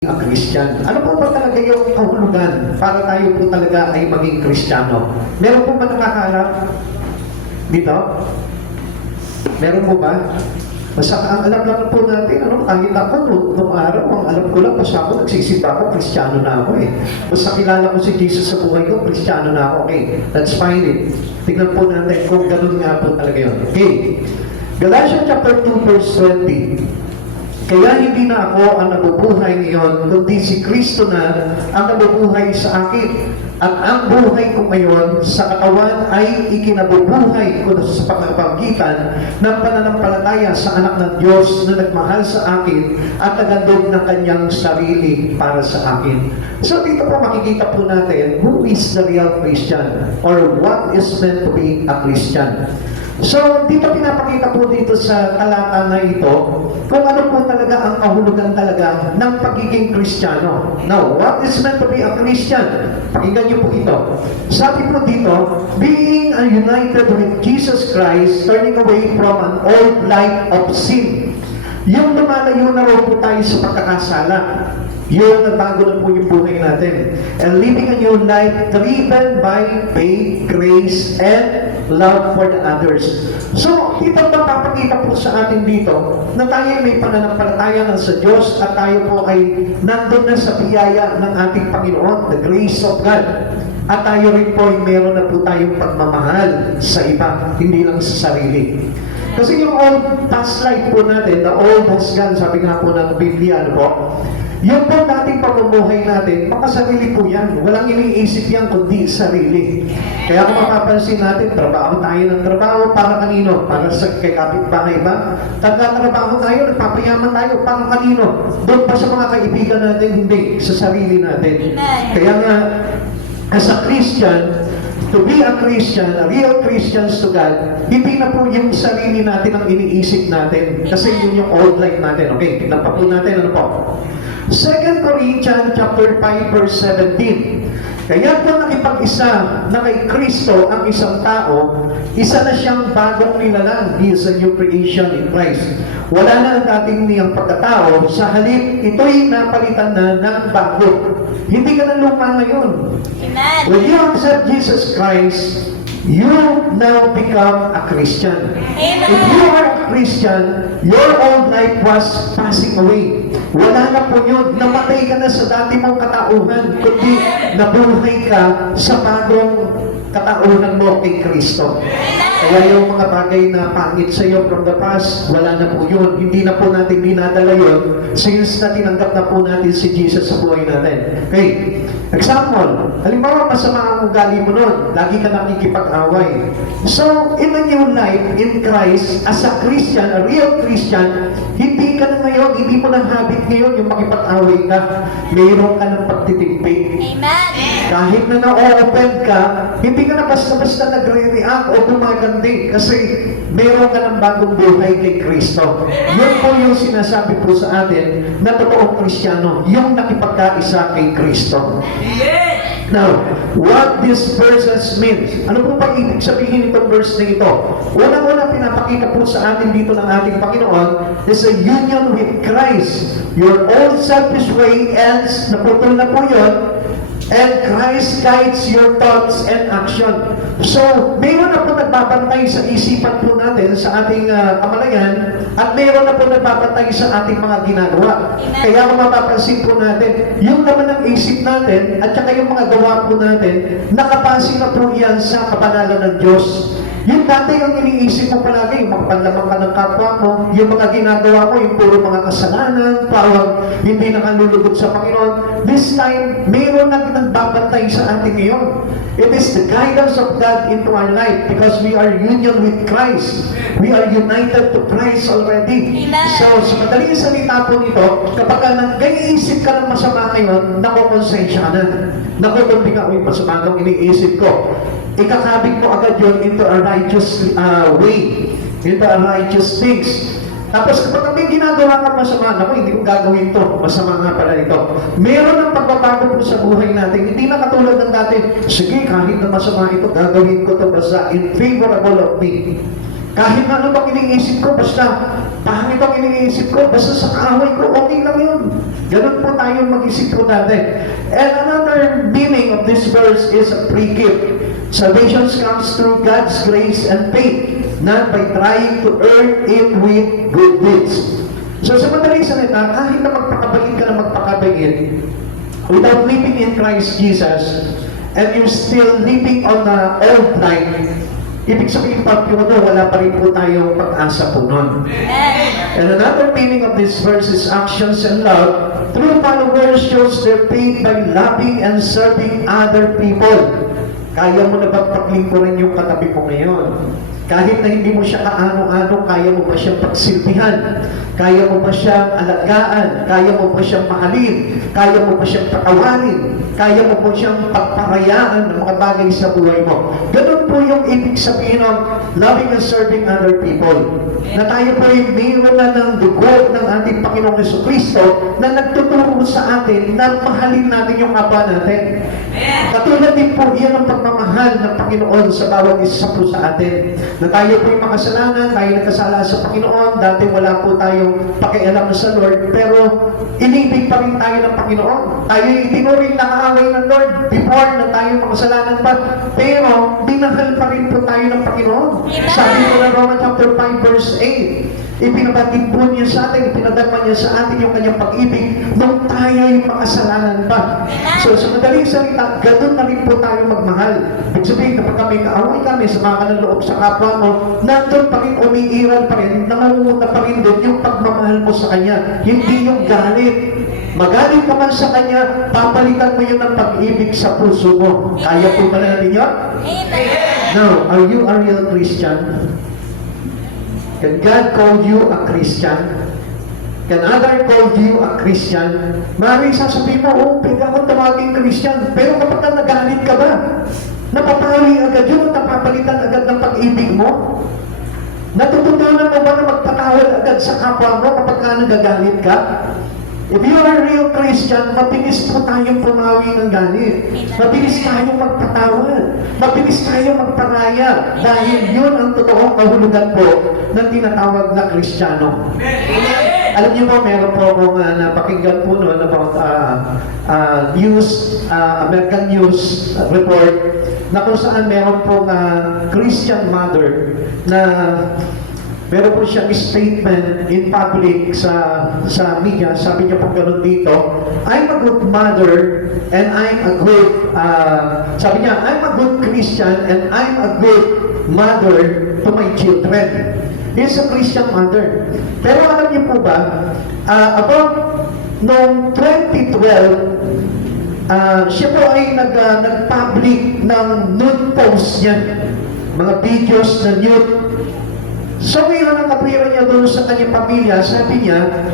ang Christian. Ano po ba talaga yung kahulugan para tayo po talaga ay maging Kristiyano? Meron po ba nakakaharap dito? Meron po ba? Basta ang alam lang po natin, kahit ako, noong araw, ang alam ko lang, basta ako, nagsisimba ako, Kristiyano na ako eh. Basta kilala ko si Jesus sa buhay ko, Kristiyano na ako, okay. That's fine eh. Tignan po natin kung ganun nga po talaga yun. Okay. Galatians chapter 2 verse 20. Kaya hindi na ako ang nabubuhay ngayon, kundi si Kristo na ang nabubuhay sa akin. At ang buhay ko ngayon sa katawan ay ikinabubuhay ko sa pamamagitan ng pananampalataya sa anak ng Diyos na nagmahal sa akin at nagandog ng kanyang sarili para sa akin. So dito po makikita po natin who is the real Christian or what is meant to be a Christian. So, dito pinapakita po dito sa talata na ito kung ano po talaga ang kahulugan talaga ng pagiging Kristiyano. Now, what is meant to be a Christian? Pakinggan niyo po ito. Sabi po dito, being united with Jesus Christ, turning away from an old life of sin. Yung lumalayo na rin po tayo sa pagkakasala. Yung nagbago na po yung buhay natin. And living a new life driven by faith, grace, and love for the others. So, ito papapakita po sa atin dito na tayo may pananampalataya na sa Diyos at tayo po ay nandun na sa biyaya ng ating Panginoon, the grace of God. At tayo rin po ay meron na po tayong pagmamahal sa iba, hindi lang sa sarili. Kasi yung old past life po natin, the old has gone, sabi nga po ng Biblia, ano po? Yung po nating pamumuhay natin, makasarili po yan. Walang iniisip yan kundi sarili. Kaya kung mapapansin natin, trabaho tayo ng trabaho para kanino? Para sa kay kapitbahay ba? Taga-trabaho tayo, nagpapayaman tayo para kanino? Doon pa sa mga kaibigan natin, hindi. Sa sarili natin. Kaya nga, as a Christian, to be a Christian, a real Christians to God, hindi na po yung sarili natin ang iniisip natin. Kasi yun yung old life natin. Okay, tignan pa po natin ano po. 2 Corinthians chapter 5 verse 17. Kaya po nakipag-isa na kay Kristo ang isang tao, isa na siyang bagong nilalang. He is a new creation in Christ. Wala na ang dating niyang pagkatao, sa halip ito'y napalitan na ng bago. Hindi ka na luma ngayon. Amen. When you accept Jesus Christ, you now become a Christian. Amen. If you are a Christian, your old life was passing away. Wala na po yun. Namatay ka na sa dati mong katauhan, kundi nabuhay ka sa bagong katauhan mo kay Kristo. Kaya yung mga bagay na pangit sa iyo from the past, wala na po yun. Hindi na po natin dinadala yun since na tinanggap na po natin si Jesus sa buhay natin. Okay. Example, halimbawa masama ang ugali mo nun, lagi ka nakikipag-away. So, in a new life, in Christ, as a Christian, a real Christian, hindi ka na ngayon, hindi mo na habit ngayon yung makipag-away ka. Mayroon ka ng pagtitimpi. Amen. Kahit na na-open ka, hindi ka na basta-basta nagre-react o gumagandi kasi meron ka ng bagong buhay kay Kristo. Yun po yung sinasabi po sa atin na totoong Kristiyano, yung nakipagkaisa kay Kristo. Now, what this verses means? Ano po ba ibig sabihin itong verse na ito? Unang-una pinapakita po sa atin dito ng ating Panginoon is a union with Christ. Your old selfish way ends, naputol na po yun, and Christ guides your thoughts and action. So, mayroon na po nagbabantay sa isipan po natin, sa ating kamalayan, at mayroon na po nagbabantay sa ating mga ginagawa. Kaya kung mapapansin po natin, yung naman ng isip natin, at saka yung mga gawa po natin, nakapasing na po yan sa kapanalan ng Diyos. Yung dati yung iniisip mo palagi, yung magpanlamang ka ng kapwa mo, yung mga ginagawa mo, yung puro mga kasalanan, parang hindi nakalulugod sa Panginoon. This time, mayroon na nagbabantay sa ating ngayon. It is the guidance of God into our life because we are union with Christ. We are united to Christ already. Amen. So, sa madaling salita po nito, kapag nag-iisip ka ng masama ngayon, nakukonsensya ka na. Nakukundi ka, uy, masama itong iniisip ko. Ikakabig mo agad yun into a righteous way, into a righteous things. Tapos kapag may ginagawa ka masama, naku, hindi ko gagawin to, masama nga pala ito. Meron ng pagbabago po sa buhay natin, hindi na katulad ng dati, sige, kahit na masama ito, gagawin ko to basta in favorable of me. Kahit na ano bang iniisip ko, basta pangit ang iniisip ko, basta sa kaaway ko, okay lang yun. Ganun po tayo mag-isip po dati. And another meaning of this verse is a pre-gift. Salvation comes through God's grace and faith, not by trying to earn it with good deeds. So sa madaling salita, kahit na magpakabait ka na magpakabait, without living in Christ Jesus, and you're still living on the old life, ibig sabihin pag yun, wala pa rin po tayong pag-asa po nun. And another meaning of this verse is actions and love. True followers shows their faith by loving and serving other people. Kaya mo na ba paglingkuran yung katabi mo ngayon? Kahit na hindi mo siya kaano-ano, kaya mo ba siyang pagsilbihan? Kaya mo ba siyang alagaan? Kaya mo ba siyang mahalin? Kaya mo ba siyang patawarin? Kaya mo ba siyang pagparayaan ng mga bagay sa buhay mo? Ganun po yung ibig sabihin ng loving and serving other people. Na tayo po ay mayroon na ng dugo ng ating Panginoong Jesucristo na nagtuturo sa atin na mahalin natin yung kapwa natin. Katulad din po yan ang pagmamahal ng Panginoon sa bawat isa po sa atin. Na tayo po yung makasalanan, tayo nagkasala sa Panginoon, dati wala po tayong pakialam sa Lord, pero inibig pa rin tayo ng Panginoon. Tayo itinuring na kaaway ng Lord before na tayo makasalanan pa, pero dinahal pa rin po tayo ng Panginoon. Sabi po ng Romans chapter 5 verse 8, ipinabatid po niya sa atin, ipinadama niya sa atin yung kanyang pag-ibig nung tayo yung makasalanan pa. So sa madaling salita, ganun na rin po tayo magmahal. Ibig sabihin, kapag kami kaaway kami, sama ka ng loob sa kapwa mo, nandun pa rin, umiiral pa rin, nangangunguta pa rin doon yung pagmamahal mo sa Kanya. Hindi yung galit. Magaling ka man sa Kanya, papalitan mo yun ng pag-ibig sa puso mo. Kaya po ba natin yun? Now, are you a real Christian? Can God call you a Christian? Can other call you a Christian? Maraming sasabihin mo, oh, pwede akong tawaging Christian. Pero kapag ka nagalit ka ba? Napapawi agad yun, napapalitan agad ng pag-ibig mo? Natututunan mo ba na magpatawad agad sa kapwa mo kapag ka nagagalit ka? If you are a real Christian, mabilis po tayong pumawi ng galit. Mabilis tayong magpatawad. Mabilis tayong magparaya. Dahil yun ang totoong kahulugan po ng tinatawag na Kristiyano. Alam niyo po, meron po akong napakinggan po noon about American news report na kung saan meron po Christian mother na meron po siyang statement in public sa media. Sabi niya po gano'n dito, I'm a good mother and I'm a good, sabi niya, I'm a good Christian and I'm a good mother to my children. He's a Christian mother. Pero alam niyo po ba, about noong 2012, siya po ay nag-public ng nude post niya. Mga videos na nude. So ngayon ang kapira niya doon sa kanyang pamilya, sabi niya,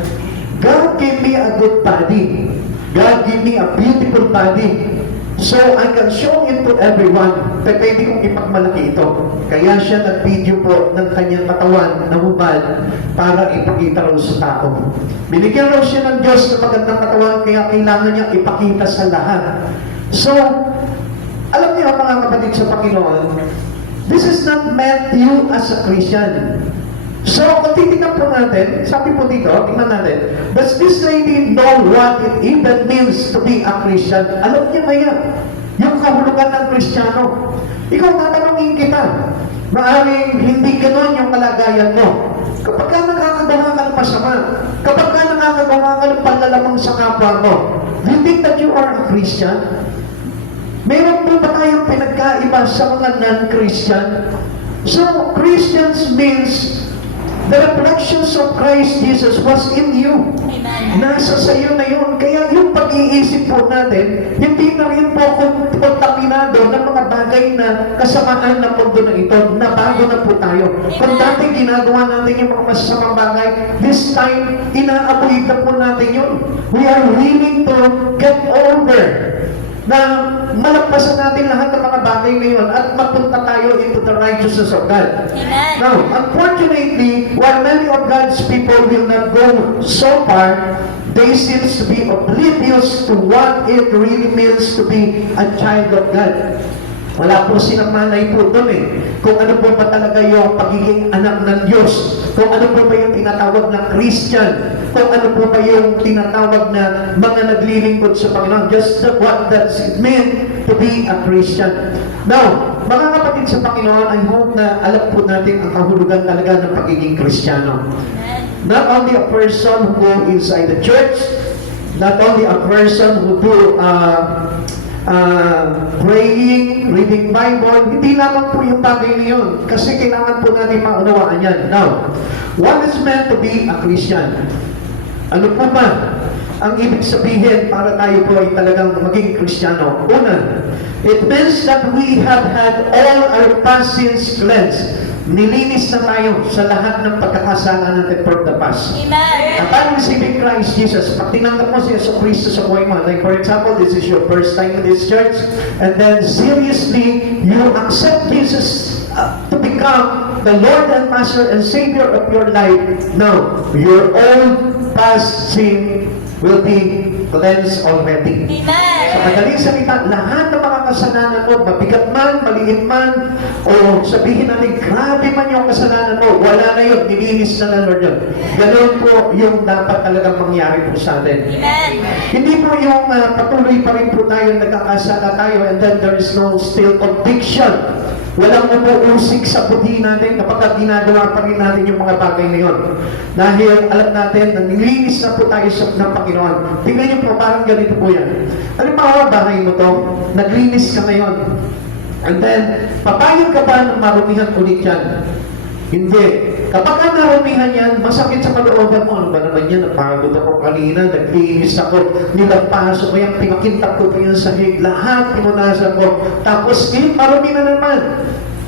God gave me a good body. God gave me a beautiful body. So I can show it to everyone. Pwede kong ipagmalaki ito. Kaya siya nag-video po ng kanyang katawan na hubad para ipakita raw sa tao. Binigyan raw siya ng Diyos na magandang katawan, kaya kailangan niya ipakita sa lahat. So, alam niyo mga kapatid sa Panginoon, this is not meant you as a Christian. So, kung titignan po natin, sabi po dito, tingnan natin, does this lady know what it even means to be a Christian? Alam niya ba yan? Yung kahulugan ng Kristiyano. Ikaw, tatanungin kita, maaaring hindi gano'n yung kalagayan mo. Kapag ka nakakagawa ka ng masama, kapag ka nakakagawa ka ng panlalamang sa kapwa mo, do you think that you are a Christian? Meron po ba tayong pinagkaiba sa mga non-Christian? So, Christians means the reflections of Christ Jesus was in you. Nasa sa iyo na yun. Kaya yung pag-iisip po natin, hindi na rin po kontaminado ng mga bagay na kasamaan na mundo na ito, na bago na po tayo. Kung dati ginagawa natin yung mga masasamang bagay, this time, inaapoy na po natin yun. We are willing to get over na malagpasan natin lahat ng mga bagay ngayon at mapunta tayo into the righteousness of God. Amen. Now, unfortunately, while many of God's people will not go so far, they seem to be oblivious to what it really means to be a child of God. Wala po silang malay po doon eh. Kung ano po ba talaga yung pagiging anak ng Diyos. Kung ano po ba yung tinatawag na Christian. kung ano po ba yung tinatawag na mga naglilingkod sa Panginoon. Just what does it mean to be a Christian. Now, mga kapatid sa Panginoon, I hope na alam po natin ang kahulugan talaga ng pagiging Kristiyano. Not only a person who go inside the church, not only a person who do praying, reading Bible, hindi lamang po yung bagay na yun. Kasi kailangan po natin maunawaan yan. Now, what is meant to be a Christian? Ano po ba ang ibig sabihin para tayo po ay talagang maging Kristiyano? Una, it means that we have had all our past sins cleansed. Nilinis na tayo sa lahat ng pagkakasala natin from the past. Amen. Upon receiving Christ Jesus, pag tinanggap mo si Yesu Cristo sa buhay mo, like for example, this is your first time in this church, and then seriously, you accept Jesus to become the Lord and Master and Savior of your life. Now, your old past sin will be cleansed already. Amen. Sa madaling salita, lahat ng mga kasalanan mo, mabigat man, maliit man, o sabihin natin, grabe man yung kasalanan mo, wala na yun, nilinis na ng Lord yun. Ganun po yung dapat talagang mangyari po sa atin. Amen. Hindi po yung patuloy pa rin po tayo, nagkakasala tayo, and then there is no still conviction. Walang umuusik sa buti natin kapag ginagawa pa rin natin yung mga bagay na yun. Dahil alam natin na nilinis na po tayo ng Panginoon. Tingnan niyo po, parang ganito po yan. Halimbawa, bahay mo to, naglinis ka ngayon. And then, papayag ka ba ng marumihan ulit yan? Hindi. Kapag ka narumihan yan, masakit sa kalooban mo. Ano ba naman yan? Napagod ako kanina, naglinis ako, nilagpaso ko yan, pinakintak ko pa yung sahig, lahat pinunasan ko. Tapos, marumi na naman.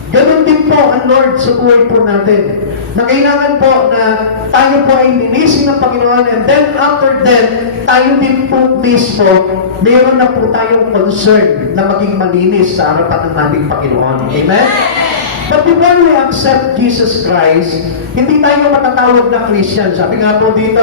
Ganon din po ang Lord sa buhay po natin. Na kailangan po na tayo po ay linisin ng Panginoon, and then after that, tayo din po mismo, meron na po tayong concern na maging malinis sa harapan ng ating Panginoon. Amen? But before we accept Jesus Christ, hindi tayo matatawag na Christian. Sabi nga po dito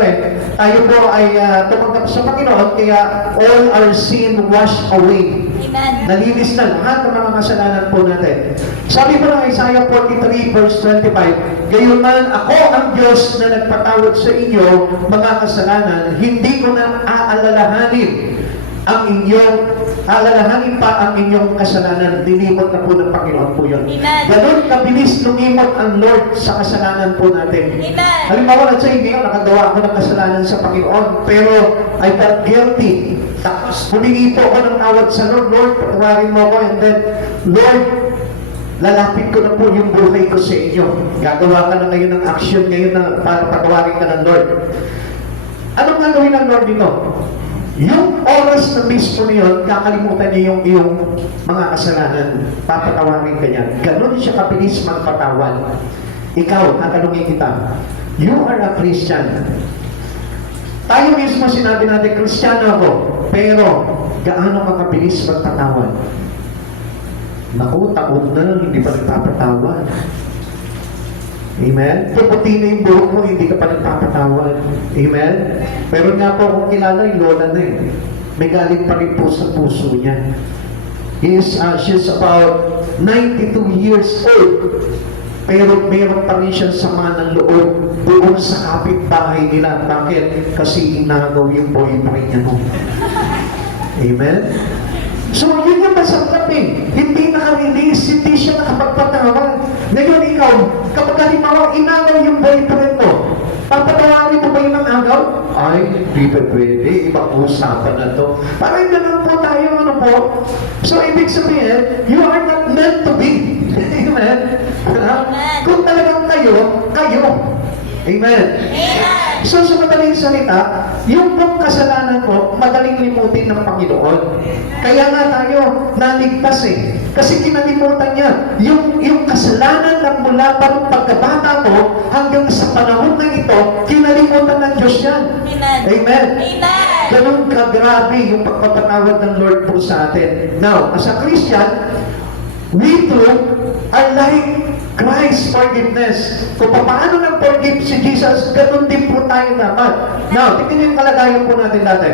tayo po ay tumanggap sa Panginoon, kaya all our sin washed away. Amen. Nalinis na lahat ng mga kasalanan po natin. Sabi po ng Isaiah 43 verse 25, "Gayunman ako ang Diyos na nagpatawad sa inyo mga kasalanan, hindi ko na aalalahanin pa ang inyong kasalanan." Dinimot na po ng Panginoon po yun. Amen. Ganun kabilis lumimot ang Lord sa kasalanan po natin. Amen. Halimbawa, let's say, hindi ako nakagawa ako ng kasalanan sa Panginoon, pero I felt guilty. Tapos, humingi po ako ng tawad sa Lord, Lord, patawarin mo ako, and then, Lord, lalapit ko na po yung buhay ko sa inyo. Gagawa ka na ngayon ng action ngayon na para patawarin ka ng Lord. Anong gagawin ng Lord dito? Yung oras na mismo niyon, kakalimutan niya yung iyong mga kasalanan. Papatawarin ka niya. Ganon siya kabilis magpatawad. Ikaw, tatanungin kita, you are a Christian. Tayo mismo sinabi natin, Kristiyano ako, pero gaano makabilis magpatawad? Naku, taon na, hindi pa nagpapatawad. Amen? Puputi na yung buhok mo, hindi ka pa nagpapatawad. Amen? Pero nga po akong kilala, yung lola na may galing pa rin po sa puso niya. She's about 92 years old. Pero meron pa rin siyang sama ng loob doon sa kapitbahay nila. Bakit? Kasi inagaw yung boyfriend niya noon. Amen? So, yun yung masarap Hindi naka-release, hindi siya nakapagpatawad. Ngayon ikaw, kapag halimbawa inagaw yung boyfriend mo, papatawarin mo ba yung agaw? Ay, hindi pa pwede. Ibang usapan na to. Parang ganun po tayo, ano po? So, ibig sabihin, you are not meant to be. Amen? Kung talagang kayo. Amen? Amen. So, sa madaling salita, yung pong kasalanan mo, madaling limutin ng Panginoon. Kaya nga tayo naligtas Kasi kinalimutan niya. Yung kasalanan na mula pa ng pagkabata mo hanggang sa panahon na ito, kinalimutan ng Diyos yan. Amen. Amen. Amen. Ganun kagrabe yung pagpapatawad ng Lord po sa atin. Now, as a Christian, we too are like Christ's forgiveness. Kung paano nag-forgive si Jesus, ganun din po tayo dapat. Now, tingnan yung kalagayan po natin dati.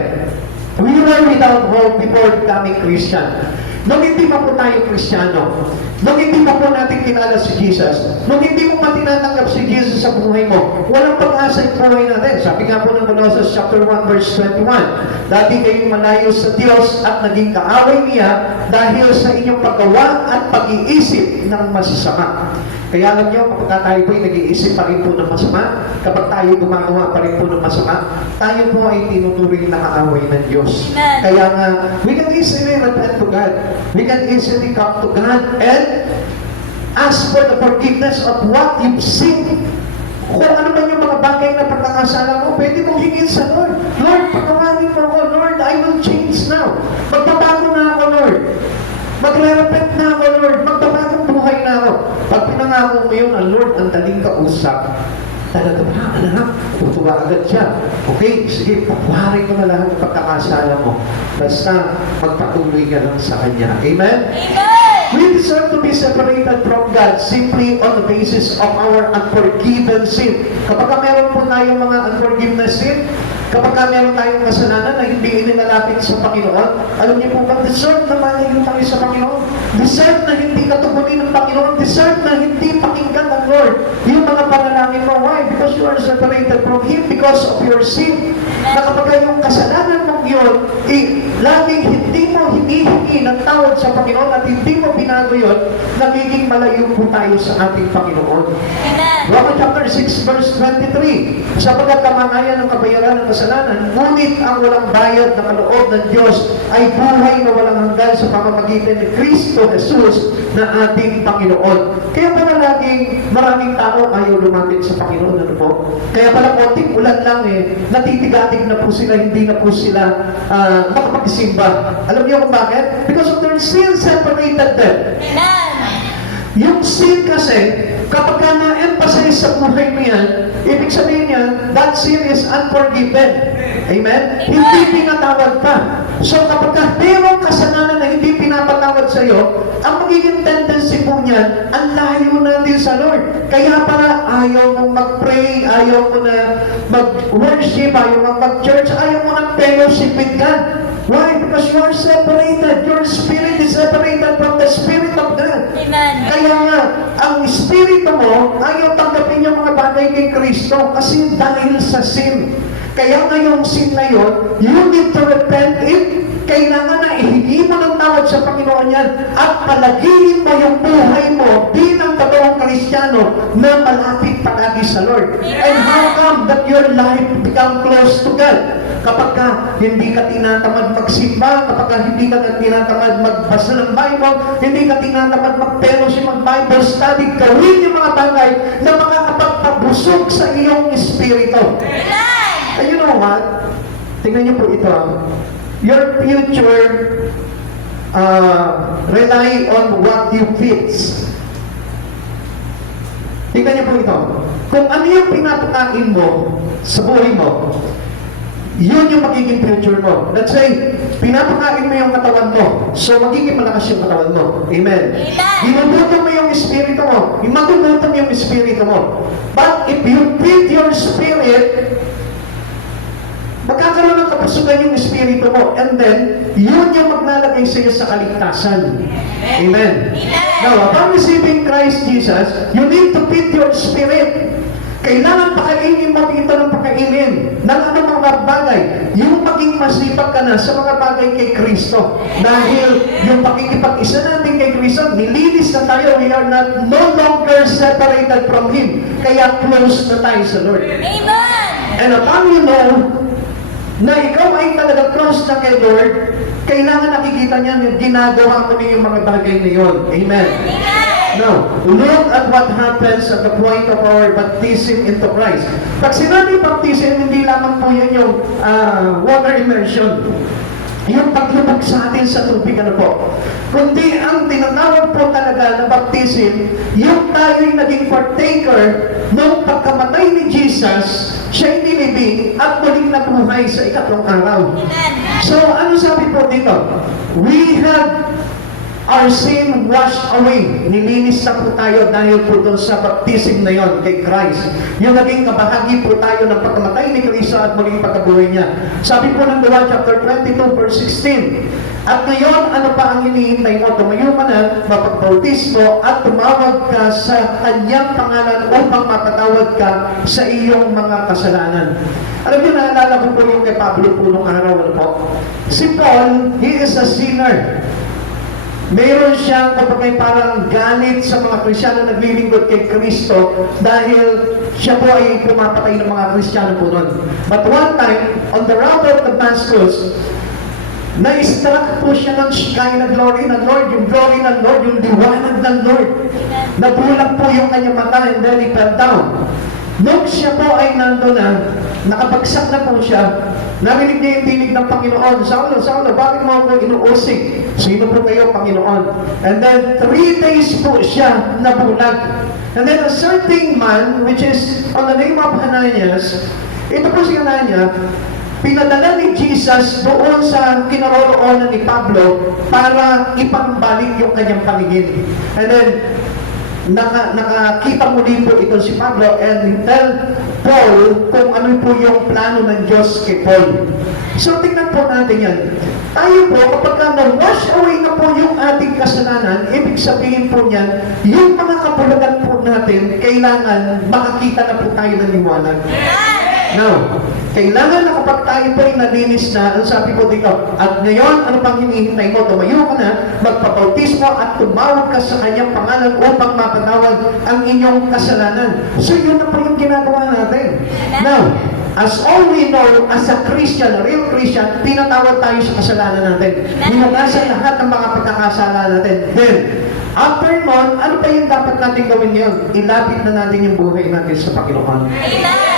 We were without hope before becoming Christian. Nung hindi pa po tayo Kristiyano, nung hindi pa po natin kilala si Jesus, nung hindi mo pa tinatanggap si Jesus sa buhay mo, walang pag-asa yung buhay natin. Sabi nga po ng Colossians chapter 1 verse 21, dati kayong malayo sa Diyos at naging kaaway niya dahil sa inyong paggawa at pag-iisip ng masasama. Kaya alam niyo, kapag tayo po ay nag-iisip pa rin po ng masama, kapag tayo gumagawa pa rin po ng masama, tayo po ay tinuturing na kaaway ng Diyos. Amen. Kaya nga, we can easily repent to God. We can easily come to God and ask for the forgiveness of what you've sinned. Kung ano man yung mga bagay na pagkakasala mo, pwede mong hingin sa Lord. Lord, patawarin mo ako. Lord, I will change now. Magbabago na ako, Lord. Magre-repent na ako, Lord. Magbabagong buhay na ako. Pag pinangako mo yun, Lord, ang daling kausap, talaga ba, anak, tutuwa agad siya. Okay, sige, patawarin ko na lahat ng pagkakasala mo. Basta, magpatuloy ka lang sa Kanya. Amen? Amen! We deserve to be separated from God simply on the basis of our unforgiven sin. Kapag meron po tayong mga unforgiveness sin, kapag meron tayong kasalanan na hindi inilalapit sa Panginoon, alam niyo po ba, deserve na malayo tayo sa Panginoon. Deserve na hindi katugunin ng Panginoon. Deserve na hindi pakinggan ng Lord yung mga panalangin mo. Why? Because you are separated from Him because of your sin. Na kapag yung kasalanan mong yun, laging hindi mo hinihingi ng tawad sa Panginoon at hindi mo binago yun, nagiging malayo po tayo sa ating Panginoon. Amen! Romans chapter 6 verse 23, sapagkat kamanayan ng kabayaran ng kasalanan, ngunit ang walang bayad na kaloob ng Diyos ay buhay na walang hanggan sa pamamagitan ni Kristo Jesus na ating Panginoon. Kaya pala laging maraming tao ayaw lumapit sa Panginoon. Ano po? Kaya pala konting ulan lang natitigatig na po sila, hindi na po sila makapagsimba. Alam niyo kung bakit? Because of their sin separated them. Amen! Yung sin kasi, kapag na-emphasize sa buhay mo yan, ibig sabihin yan, that sin is unforgiven. Amen? Hindi pinatawad pa. So kapag mayroong kasalanan na hindi pinapatawad sa iyo, ang magiging tendency po niyan, ang layo natin sa Lord. Kaya para ayaw mong mag-pray, ayaw mo na mag-worship, ayaw mong mag-church, ayaw mo na fellowship with God. Why? Because you are separated. Your spirit is separated from the Spirit of God. Amen! Kaya nga, ang espiritu mo, ayaw tanggapin yung mga bagay kay Kristo kasi dahil sa sin. Kaya nga yung sin na yun, you need to repent it. Kailangan na ihingi mo ng tawad sa Panginoon yan at palagiin mo yung buhay mo bilang totoong Kristiyano na malapit palagi sa Lord. And how come that your life become close to God? Kapag hindi ka tinatamad magsimba, kapag hindi ka tinatamad magbasa ng Bible, hindi ka tinatamad mag-fellowship, mag-Bible study, gawin yung mga bagay na makakapagpabusog sa iyong espiritu. And you know what? Tingnan niyo po ito. Your future rely on what you fix. Tingnan niyo po ito. Kung ano yung pinapakain mo sa buhay mo, yun yung magiging future mo. Let's say, pinapakain mo yung katawan mo. So, magiging malakas yung katawan mo. Amen. Amen. Ginugutom mo yung espiritu mo. Magugutom yung espiritu mo. But if you feed your spirit, magkakaroon ng kapusugan yung espiritu mo. And then, yun yung maglalagay sa iyo sa kaligtasan. Amen. Now, upon receiving Christ Jesus, you need to feed your spirit. Kailangan pakainin mo ito ng pakainin ng anumang mga bagay. Yung maging masipag ka na sa mga bagay kay Kristo. Dahil yung pakikipag-isa natin kay Kristo, nilinis na tayo. We are no longer separated from Him. Kaya close na tayo sa Lord. Amen! And upon you know na ikaw ay talaga close na kay Lord, kailangan nakikita niya, ginagawa mo niya yung mga bagay na yun. Amen. Amen! Now, look at what happens at the point of our baptism into Christ. Pag sinabi baptism, hindi lamang po yun yung water immersion. Yung paglubog sa atin sa tubig, ano po. Kundi ang tinatawag po talaga na baptism, yung tayo'y naging partaker nung pagkamatay ni Jesus, siya'y nilibing at muling nabuhay sa ikatlong araw. Amen! So, ano sabi po dito? We have our sin washed away. Nilinis na po tayo dahil po doon sa baptism na yon kay Christ. Yung naging kabahagi po tayo ng pagkamatay ni Kristo at muling pagkabuhay niya. Sabi po ng John chapter 22 verse 16, At ngayon, ano pa ang hinihintay mo? Tumayo ka na, mapagbautismo, at tumawag ka sa kanyang pangalan upang mapatawad ka sa iyong mga kasalanan. Alam niyo, naalala ko po yung kay Pablo po nung araw, ano po? Si Paul, he is a sinner. Meron siyang kapag parang galit sa mga Kristiyano na naglilingkod kay Kristo dahil siya po ay pumapatay ng mga Kristiyano po nun. But one time, on the road of Damascus, na-struck po siya ng sky na glory ng Lord, yung glory ng Lord, yung liwanag ng Lord. Nabulag po yung kanyang mata and then he fell down. Nung siya po ay nandun na, nakapagsak na po siya, narinig niya yung tinig ng Panginoon, Saulo, Saulo, bakit mo ako inuusig? Sino po kayo, Panginoon? And then 3 days po siya nabulag. And then a certain man, which is on the name of Ananias, ito po si Ananias, pinadala ni Jesus doon sa kinaroroonan ni Pablo para ipambalik yung kanyang paningin. And then, nakakita mo din po ito si Pablo and tell Paul kung ano po yung plano ng Diyos kay Paul. So, tingnan po natin yan. Tayo po, kapag na-wash away na po yung ating kasalanan, ibig sabihin po niyan, yung mga kapulagan po natin, kailangan makakita na po tayo ng liwanag. Now, kailangan na kapag tayo po ay nalinis na, ang sabi ko dito, at ngayon, ano pang hinihintay mo? Tumayo ka na, magpabautismo at tumawag ka sa kanyang pangalan upang mapatawad ang inyong kasalanan. So, yun na po yung ginagawa natin. Now, as all we know, as a Christian, a real Christian, tinatawag tayo sa kasalanan natin. Hinugasan lahat ng mga pagkakasala natin. Then, after nun, ano pa yung dapat natin gawin ngayon? Ilapit na natin yung buhay natin sa Panginoon.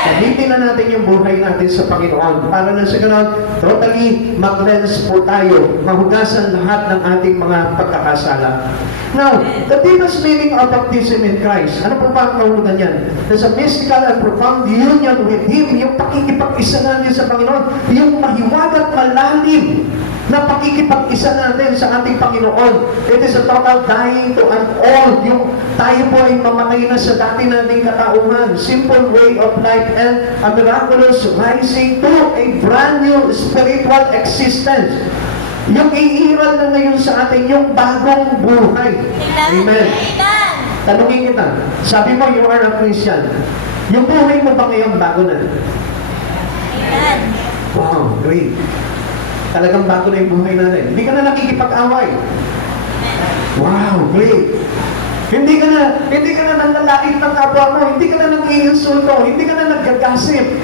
Gamitin na natin yung buhay natin sa Panginoon. Para na sa ganoon, totally mag-cleanse po tayo. Mahugasan lahat ng ating mga pagkakasala. Now, the deepest meaning of baptism in Christ, ano po ba ang kahulugan yan? There's a mystical and profound union with Him, yung pakikipag-isa natin sa Panginoon, yung mahiwagat malalim na pakikipag-isa natin sa ating Panginoon. It is a total dying to an old, yung tayo po ay mamatay na sa dati nating katauhan, simple way of life, and a miraculous rising to a brand new spiritual existence. Yung iiral na ngayon sa atin, yung bagong buhay. Amen. Tanungin kita, sabi mo, you are a Christian. Yung buhay mo ba ngayon bago na? Wow, great. Talagang bago na yung buhay natin. Hindi ka na nakikipag-away. Wow, great. Hindi ka na nanlalait ng kapwa mo, hindi ka na nag-iinsulto, hindi ka na nag-gagasip.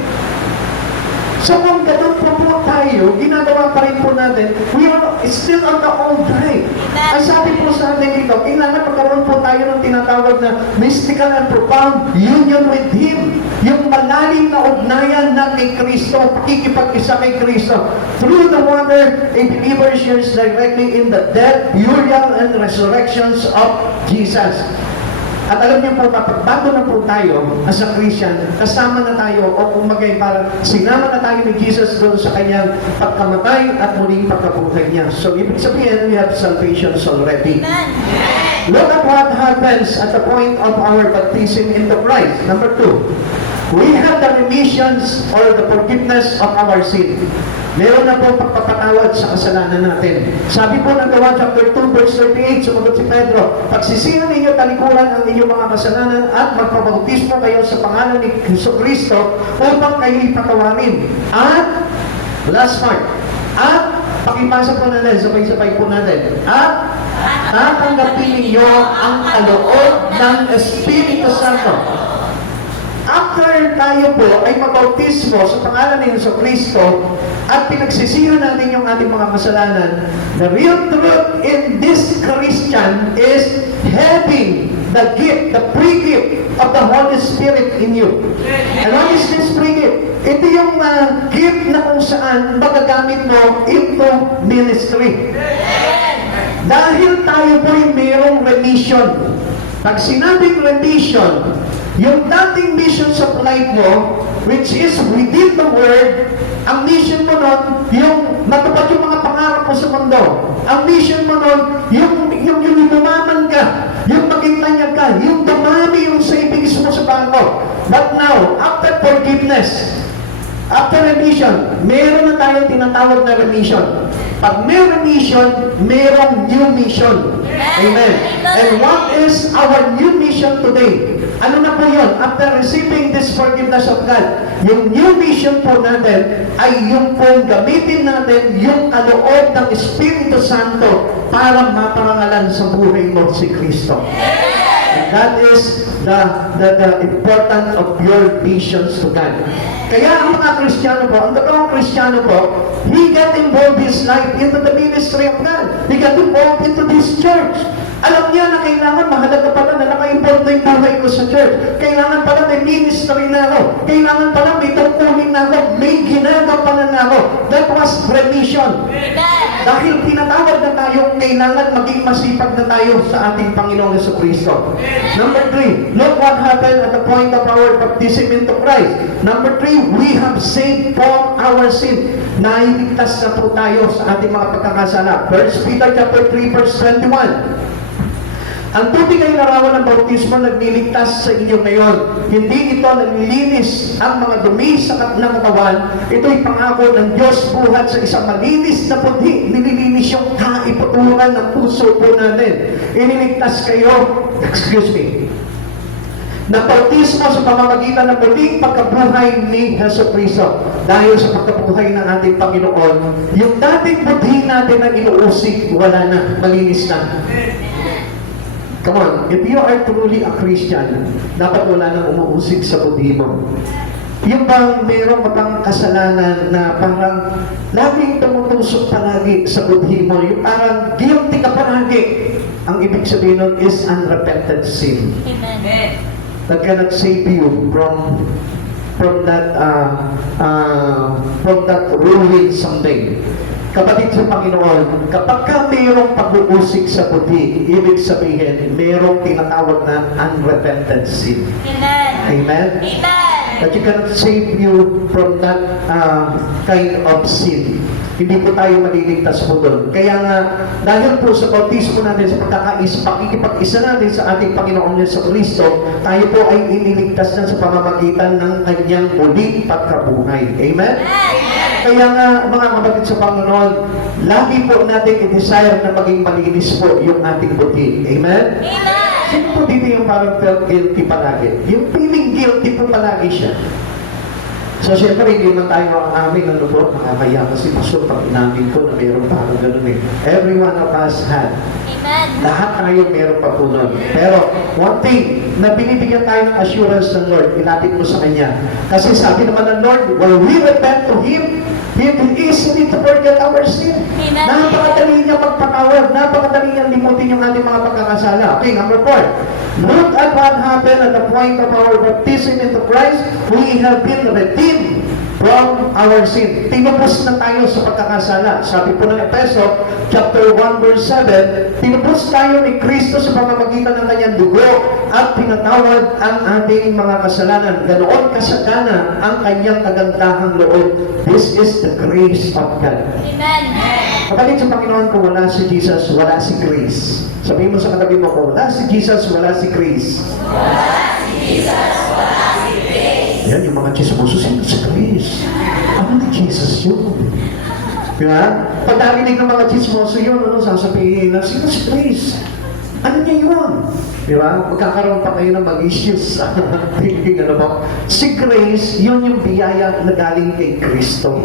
So kung ganun po tayo, ginagawa pa rin po natin, we are still on the old drive. Ang sabi po sa atin dito, kailangan magkaroon po tayo ng tinatawag na mystical and profound union with Him. Yung malalim na ugnayan na kay Kristo, pakikipag-isa kay Kristo. Through the water, a believer shares directly in the death, burial, and resurrections of Jesus. At alam niyo po, kapag bago na po tayo as a Christian, kasama na tayo o kumagay para sinama na tayo ni Jesus doon sa kanyang pagkamatay at muling pagkabuhay niya. So, ibig sabihin, we have salvation already. Look at what happens at the point of our baptism into Christ. Number 2, we have the remissions or the forgiveness of our sin. Meron na po pagpapatawad sa kasalanan natin. Sabi po ng Gawa chapter 2 verse 38, sumagot si Pedro, pagsisihan ninyo talikuran ang inyong mga kasalanan at magpabautismo kayo sa pangalan ni Kristo upang kayo ipatawarin. At, last part, at, pakipasa po natin, sabay-sabay po natin, at tatanggapin ninyo ang kaloob ng Espiritu Santo. After tayo po ay mabautismo sa pangalan ni Kristo at pinagsisihan natin yung ating mga kasalanan, the real truth in this Christian is having the gift, the free gift of the Holy Spirit in you. And what is this free gift? Ito yung gift na kung saan magagamit mo into ministry. Dahil tayo po ay mayroong remission. Pag sinabing remission, yung dating mission sa life mo, which is within the Word, ang mission mo nun, yung matupad yung mga pangarap mo sa mundo. Ang mission mo nun, yung lumaman ka, yung maging tanyag ka, yung dumami yung savings mo sa bangko. But now, after forgiveness, after remission, meron na tayong tinatawag na remission. Pag may mission, merong new mission. Amen. And what is our new mission today? Ano na po yun? After receiving this forgiveness of God, yung new mission po natin ay yung pong gamitin natin yung kaloob ng Espiritu Santo para maparangalan sa buhay mo si Kristo. And that is the importance of your missions to God. Kaya ang mga Kristiyano po, ang totoong Kristiyano po, he got involved his life into the ministry of God. He got involved into this church. Alam niya na kailangan mahalaga pala na naka-involve na yung buhay ko sa church. Kailangan pala may ministry na ako. Kailangan pala may tungkulin na ako. May ginagawa na ako. That was remission. Dahil tinatawag na tayo, kailangan maging masipag na tayo sa ating Panginoong Jesucristo. Number 3, look what happened at the point of our baptism into Christ. Number 3, we have saved from our sin. Nailigtas na po tayo sa ating mga pagkakasala. 1 Peter chapter 3 verse 21. Ang tubig ay larawan ng bautismo nagliligtas sa inyo ngayon. Hindi ito naglilinis ang mga dumi sa katawan. Ito'y pangako ng Diyos buhat sa isang malinis na puti. Nililinis yung kaiputuran ng puso po natin. Iniligtas kayo, na bautismo sa pamamagitan ng muling pagkabuhay ni Jesucristo. Dahil sa pagkabuhay ng ating Panginoon, yung dating buti natin na inuusig, wala na, malinis na. Come on, if you are truly a Christian, dapat wala nang umuusig sa buti mo. Yung bang mayroong kapang kasalanan na parang laging tumutusok palagi sa buti mo, yung parang guilty ka palagi. Ang ibig sabihin nun is unrepented sin. Amen. That cannot save you from that ruin someday. Kapatid sa Panginoon, kapag ka mayroong pag-uusig sa puti, ibig sabihin, mayroong tinatawag na unrepented sin. Amen. Amen? Amen. That you cannot save you from that kind of sin. Hindi po tayo maliligtas po doon. Kaya nga, dahil po sa bautismo natin, sa pakikipag-isa natin sa ating Panginoong Jesucristo, tayo po ay iniligtas na sa pamamagitan ng kanyang muling pagkabuhay. Amen? Kaya nga, mga kapatid sa Panginoon, lagi po natin i-desire na maging malinis po yung ating buti. Amen? Amen. Sino po dito yung parang felt guilty palagi? Yung feeling guilty po palagi siya. So, siyempre, hindi man tayo ang aming ano po, makakaya kasi pastor, pag inamin ko na mayroon parang ganun eh. Every one of us had. Amen. Lahat tayo meron pa po nun. Pero, one thing, na binibigyan tayo ng assurance ng Lord, ilapit mo sa Kanya. Kasi sabi naman ng Lord, when we repent to Him, He will easily to forget our sin. Amen. Napakadali niya magpatawad, napakadali niya limutin yung ating mga pagkakasala. Okay, number 4. Look at what happened at the point of our baptism into Christ. We have been redeemed from our sin. Tinubos na tayo sa pagkakasala. Sabi po ng Efeso, chapter 1, verse 7, tinubos tayo ni Kristo sa pamamagitan ng kanyang dugo at pinatawad ang ating mga kasalanan. Ganoon kasagana ang kanyang kagandahang loob. This is the grace of God. Amen. Kapatid sa Panginoon, kung wala si Jesus, wala si grace. Sabihin mo sa katabi mo, kung wala si Jesus, wala si grace. Wala si Jesus, wala si grace. Yan, yung mga chismoso, sino si Grace? Ano ni Jesus yun? Diba? Pag narinig ng mga chismoso yun, ano, sasabihin na, sino si Grace? Ano niya yun? Diba? Magkakaroon pa kayo ng mag-issues sa thinking, ano ba? Si Grace, yun yung biyaya na galing kay Kristo.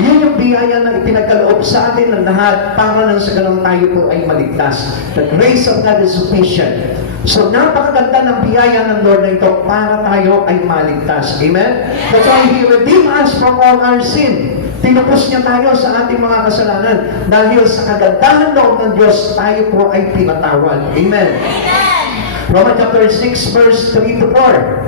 Yun yung biyaya na ipinagkaloob sa atin ng lahat para nang sa ganun tayo po ay maligtas. The grace of God is sufficient. So, napakaganda ng biyaya ng Lord na ito para tayo ay maligtas. Amen? That's why He redeemed us from all our sin. Tinupos niya tayo sa ating mga kasalanan. Dahil sa kagandahan loob ng Diyos, tayo po ay pinatawad. Amen? Romans chapter 6, verse 3 to 4.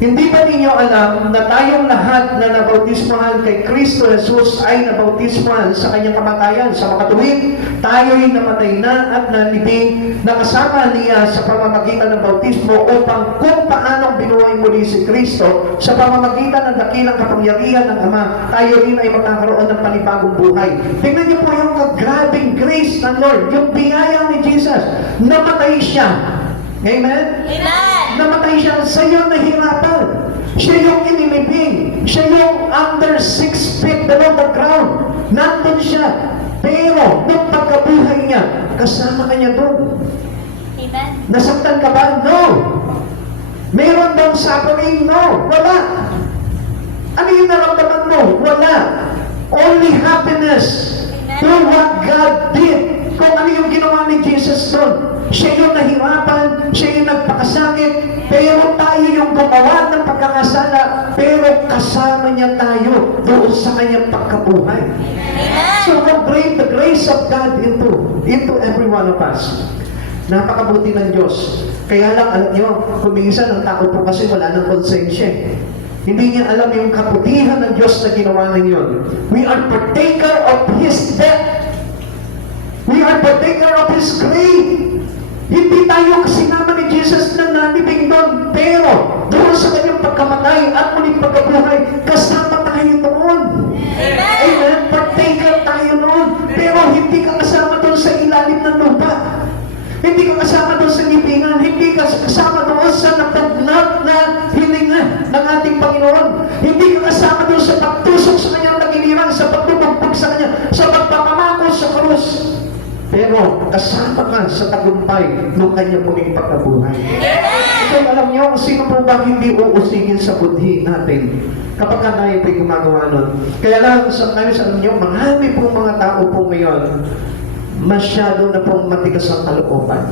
Hindi ba ninyo alam na tayong lahat na nabautismohan kay Kristo Jesus ay nabautismohan sa kanyang kamatayan? Sa makatuwid, tayo'y namatay na at nalibing na kasama niya sa pamamagitan ng bautismo upang kung paanong binuhay muli si Kristo sa pamamagitan ng dakilang kapangyarihan ng Ama, tayo rin ay magkakaroon ng panibagong buhay. Tingnan niyo po yung grabing grace ng Lord, yung biyaya ni Jesus. Namatay siya. Amen? Amen. Namatay siya sa iyo nahirapan. Siya yung inilibing. Siya yung under 6 feet below the ground. Nandun siya. Pero, nung pagkabuhay niya, kasama ka niya doon. Amen. Nasaktan ka ba? No. Meron bang suffering? No. Wala. Ano yung naramdaman mo? Wala. Only happiness. Through what God did. Kung ano yung ginawa ni Jesus doon. Siya yung nahirapan, siya yung nagpakasakit, pero tayo yung gumawa ng pagkakasala, pero kasama niya tayo doon sa kanyang pagkabuhay. So how great the grace of God into every one of us. Napakabuti ng Diyos. Kaya lang, alam nyo, kuminsan ang tao po kasi wala ng konsensya. Hindi niya alam yung kabutihan ng Diyos na ginawa ninyo. We are partaker of His death. We are partaker of His grave. Hindi tayo kasinama ni Jesus na nanibig doon, pero doon sa kanyang pagkamatay at muling pagkabuhay, kasama tayo doon. Amen? Partaker tayo noon. Pero hindi ka kasama doon sa ilalim ng lupa. Hindi ka kasama doon sa libingan. Hindi ka kasama doon sa natagnat na hininga ng ating Panginoon. Hindi ka kasama doon sa pagtusok sa kanyang nagiliran, sa pagtutumpag sa kanya, sa pagpapamako sa krus. Pero kasama ka sa tagumpay ng kanyang muling pagkabuhay. So alam niyo, sino po ba hindi uusigin sa budhi natin kapag tayo po'y gumagawa nun? Kaya lang, sometimes alam niyo, marami pong mga tao po ngayon, masyado na pong matigas ang kalooban.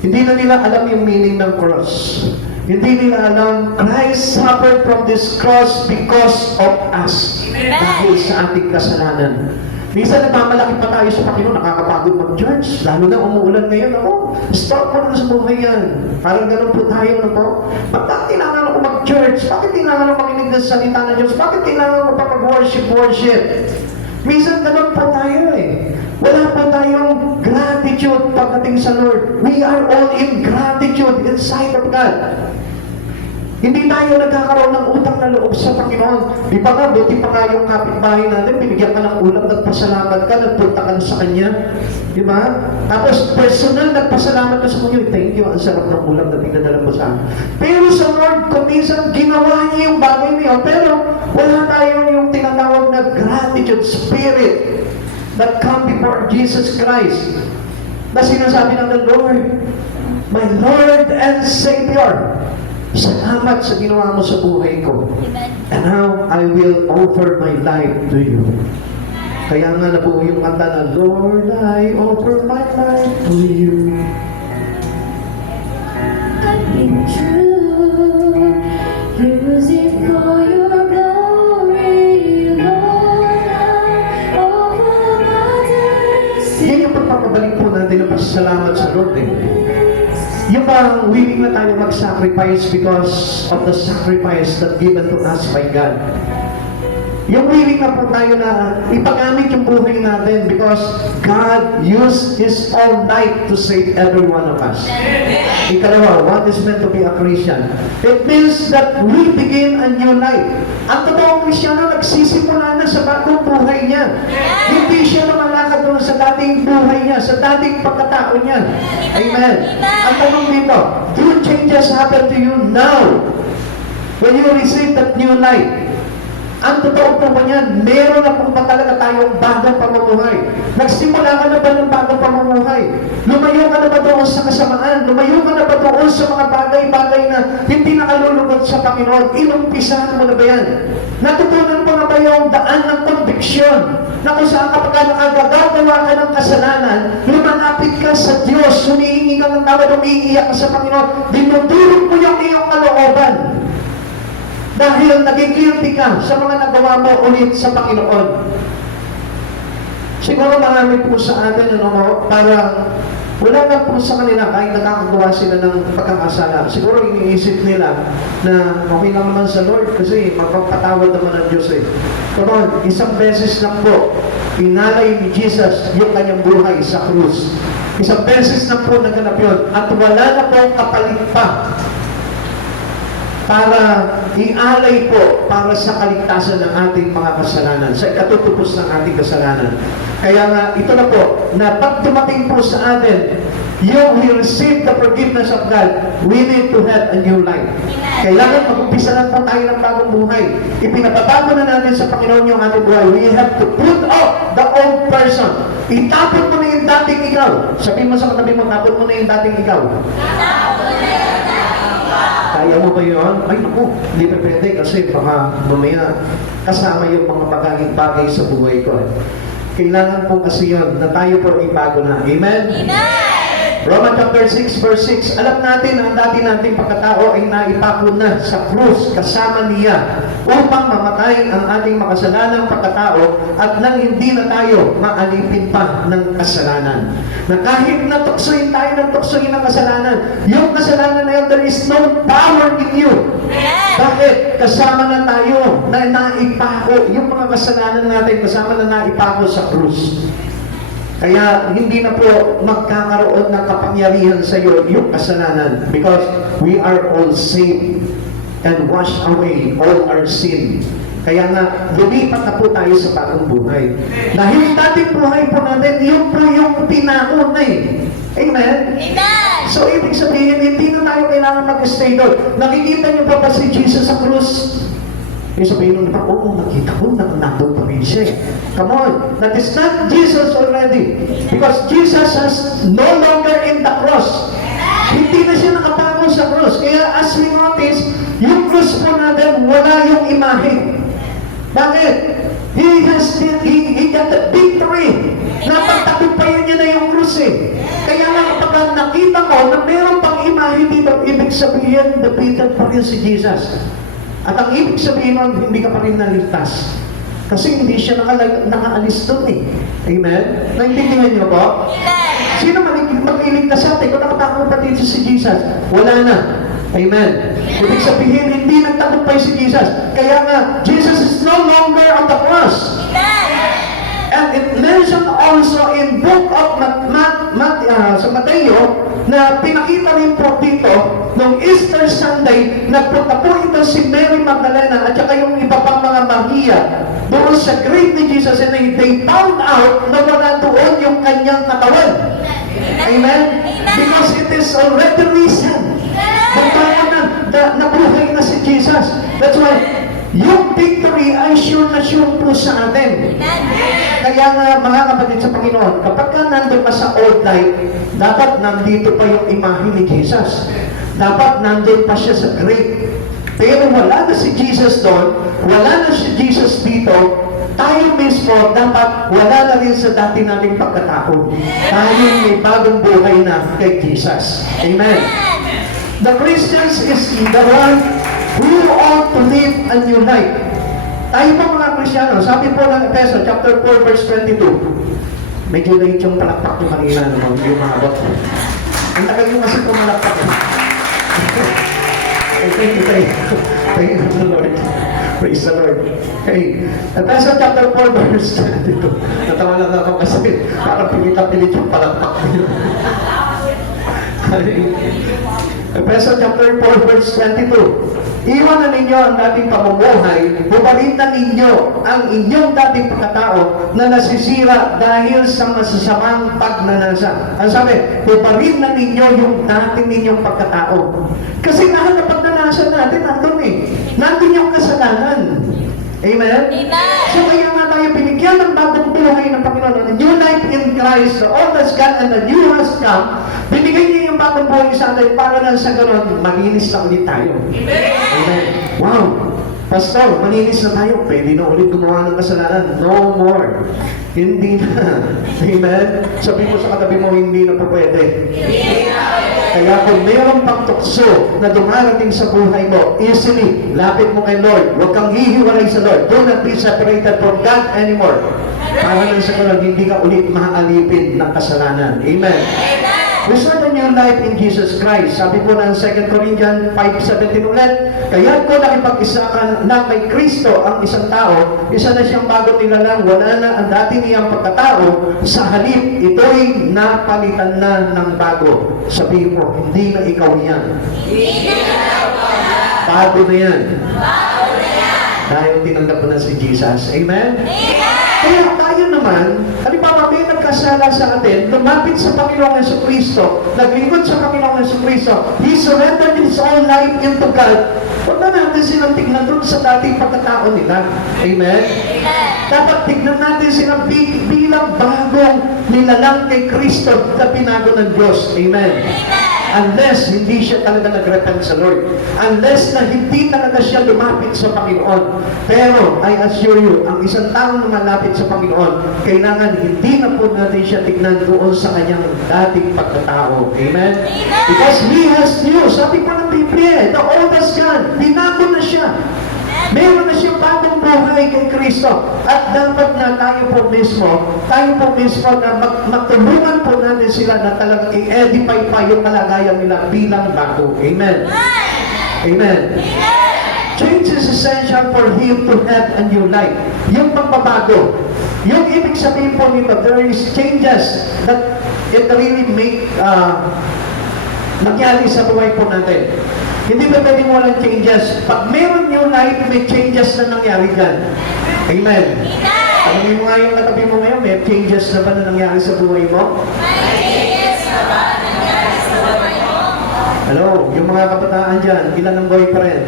Hindi na nila alam yung meaning ng cross. Hindi nila alam, Christ suffered from this cross because of us. Dahil sa ating kasalanan. Minsan nagmamalaki pa tayo sa Panginoon, nakakapagod mag-church. Lalo na umuulan ngayon, stop mo na sa buhay yan. Parang ganun po tayo na po. Bakit kailangan ako mag-church? Bakit kailangan ako makinig ng salita ng Diyos? Bakit kailangan ako pa mag-worship? Minsan ganun po tayo eh. Wala po tayong gratitude pagdating sa Lord. We are all in gratitude inside of God. Hindi tayo nagkakaroon ng utang na loob sa Panginoon. Di ba nga, buti pa nga yung kapitbahay natin, binigyan ka ng ulam, nagpasalamat ka, nagpunta ka na sa Kanya. Di ba? Tapos, personal, nagpasalamat ka sa Kanya. Thank you, ang sarap ng ulam na pinadala mo sa akin. Pero sa Lord, kung minsan, ginawa niya yung bagay niya, pero wala tayong yung tinatawag na gratitude spirit that come before Jesus Christ. Na sinasabi ng the Lord, my Lord and Savior, salamat sa ginawa mo sa buhay ko. And now, I will offer my life to you. Kaya nga nabuo yung kanta na, Lord, I offer my life to you. I've been true, use it for your glory, Lord, I offer my days. Yan yung pagpapabalik po natin ng pasasalamat sa Lord eh. Yung bang willing na tayo mag-sacrifice because of the sacrifice that given to us by God. Yung willing na po tayo na ipagamit yung buhay natin because God used His own life to save every one of us. Ikalawa, what is meant to be a Christian? It means that we begin a new life. Ang totoong Kristiyano nagsisimula na sa bagong buhay niya. Hindi siya namalakad doon sa dating buhay niya, sa dating pagkatao niya. Amen. Ang tanong dito, do changes happen to you now when you receive that new life? Ang totoo po ba yan, meron na po ba talaga tayong bagong pamumuhay? Nagsimula ka na ba ng bagong pamumuhay? Lumayo ka na ba doon sa kasamaan? Lumayo ka na ba doon sa mga bagay-bagay na hindi nakalulugod sa Panginoon? Inumpisahan mo na ba yan? Natutunan mo na ba yung daan ng conviction? Na kung saan kapag nakagagawa ka ng kasalanan, lumalapit ka sa Diyos, humihingi ka ng tawad, umiiyak ka sa Panginoon, dinudurog mo yung iyong kalooban. Dahil nagigilty ka sa mga nagawa mo ulit sa Panginoon. Siguro marami po sa atin, para wala na po sa kanila kahit nakakagawa sila ng pagkakasala. Siguro iniisip nila na okay lang naman sa Lord kasi magpapatawad naman ang Diyos eh. Come on, isang beses lang po, inalay ni Jesus yung kanyang buhay sa krus. Isang beses lang po naganap yun at wala na po kapalit pa para ialay po para sa kaligtasan ng ating mga kasalanan, sa katutubos ng ating kasalanan. Kaya nga, ito na po, na pag dumating po sa atin, we receive the forgiveness of God, we need to have a new life. Kailangan mag-umpisa lang po tayo ng bagong buhay. Ipinababago na natin sa Panginoon yung ating buhay. We have to put off the old person. Itapon mo na yung dating ikaw. Sabihin mo sa katabi mo, tapon mo na yung dating ikaw. Kaya mo ba yun? Ay, naku, hindi pa pwede kasi baka mamaya kasama yung mga bagay sa buhay ko. Kailangan po kasi yun na tayo po ibago na. Amen? Romans chapter 6 verse 6, alam natin ang dati nating pagkatao ay naipako na sa krus kasama niya upang mamatay ang ating makasalanang pagkatao at nang hindi na tayo maalipin pa ng kasalanan. Na kahit natuksoin tayo ng tuksoin ng kasalanan, yung kasalanan na yun, there is no power in you. Bakit? Kasama na tayo na naipako, yung mga kasalanan natin kasama na naipako sa krus. Kaya hindi na po magkakaroon ng kapangyarihan sa iyo yung kasalanan because we are all saved and washed away all our sin. Kaya nga, lumipat na po tayo sa bagong buhay. Dahil dating buhay po natin, yun po yung pinako na eh. Amen? So, ibig sabihin, hindi na tayo kailangan mag-stay doon. Nakikita niyo pa si Jesus sa krus? Yung sabihin nung iba, oo, nakita ko, nandun pa rin siya. Come on, that is not Jesus already. Because Jesus is no longer in the cross. Hindi na siya nakapako sa cross. Kaya as we notice, yung cross po natin, wala yung imahe. Bakit? He got the victory. Napagtagumpayan niya na yung cross eh. Kaya nga kapag nakita ko na meron pang imahe dito, ibig sabihin, defeated pa rin si Jesus. At ang ibig sabihin nun, hindi ka pa rin naligtas. Kasi hindi siya nakaalis doon eh. Amen? Naintindihan niyo po? Sino mag-iligtas sa atin? Kung nakatakot pa dito si Jesus, wala na. Amen? Ibig sabihin, hindi nagtagumpay si Jesus. Kaya nga, Jesus is no longer on the cross. And it mentioned also in book of sa Mateo, na pinakita rin po dito, nung Easter Sunday, nagpunta po ito si Mary Magdalena at saka yung iba pang mga Maria doon sa grave ni Jesus and they found out na wala doon yung kanyang katawan. Amen? Because it is already risen. Nabuhay na si Jesus. That's why, yung victory ay sure na sure po sa atin. Kaya nga mga kapatid sa Panginoon, kapag ka nandun ka sa old life, dapat nandito pa yung imahe ni Jesus. Dapat nandun pa siya sa grave. Pero wala na si Jesus doon, wala na si Jesus dito, tayo mismo dapat wala na rin sa dati nating pagkatao. Tayo may bagong buhay na kay Jesus. Amen. The Christians is the one who ought to live a new life. Tayo po mga Kristyano, sabi po ng Efeso, chapter 4, verse 22. Medyo late yung palakpak yung kanina naman, yung mga bot. Ang tagal yung kasi pumalakpak. Thank you, thank you, the Lord. Praise the Lord. Hey, Efeso chapter 4, verse 22. Natawa lang ako kasi parang pilit-pilit yung palakpak. Efeso chapter 4, verse 22. Iwanan ninyo ang dating pamumuhay, bubalitan ninyo ang inyong dating pagkatao na nasisira dahil sa masasamang pagnanasa. Ang sabi, bubalitan ninyo yung dating ninyong pagkatao. Kasi lahat na pagnanasa natin, nandun eh. Nandun yung kasalanan. Amen? So kaya nga tayo binigyan ng bagong buhay ng Panginoon. A new life in Christ, the old has gone and the new has come. Binigay niya yung bagong buhay sa atin para lang sa gano'n, malinis na ulit tayo. Amen. Wow! Pastor, malinis na tayo. Pwede na ulit gumawa ng kasalanan. No more. Hindi na. Amen? Sabi mo sa katabi mo, hindi na po pwede. Kaya kung mayroong pang tukso na dumarating sa buhay mo, easily, lapit mo kay Lord. Huwag kang hihiwalay sa Lord. Do not be separated from God anymore. Para lang sa kalang hindi ka ulit maaalipin ng kasalanan. Amen. We start a new life in Jesus Christ. Sabi po ng 2 Corinthians 5:17 ulit, kaya ko nakipag-isa na kay Kristo ang isang tao, isa na siyang bago nilalang, wala na ang dati niyang pagkatao, sa halip, ito'y napalitan na ng bago. Sabihin mo, hindi na ikaw yan. Bago na yan. Dahil tinanggap mo na si Jesus. Amen? Kaya tayo naman, halimbawa may nagkasalanan nagkasala sa atin, lumapit sa Panginoong Jesucristo, naglingkod sa Panginoong Jesucristo, he surrendered his own life into God. Huwag na natin silang tignan doon sa dating pagkatao nila. Amen? Dapat tignan natin silang bilang bagong nilalang kay Kristo na binago ng Diyos. Amen? Unless hindi siya talaga nag-repent sa Lord. Unless na hindi talaga siya lumapit sa Panginoon. Pero, I assure you, ang isang taong lumalapit sa Panginoon, kailangan hindi na po natin siya tignan doon sa kanyang dating pagkatao. Amen? Because He has new. Sabi pa ng Biblia, the old has gone. Binago na siya. Meron na siyang bagong buhay kay Kristo. At dapat na tayo po mismo na magtulungan po natin sila na talagang i-edify pa yung kalagayan nila bilang bago. Amen. Amen. Change is essential for him to have a new life. Yung pagbabago. Yung ibig sabihin po nito, there is changes that it really make nangyari sa buhay po natin. Hindi ba pwedeng walang changes? Pag meron new life, may changes na nangyari dyan. Amen. Tanungin mo nga yung katabi mo ngayon, may changes na ba na nangyari sa buhay mo? Hello, yung mga kabataan dyan, ilan ang boyfriend?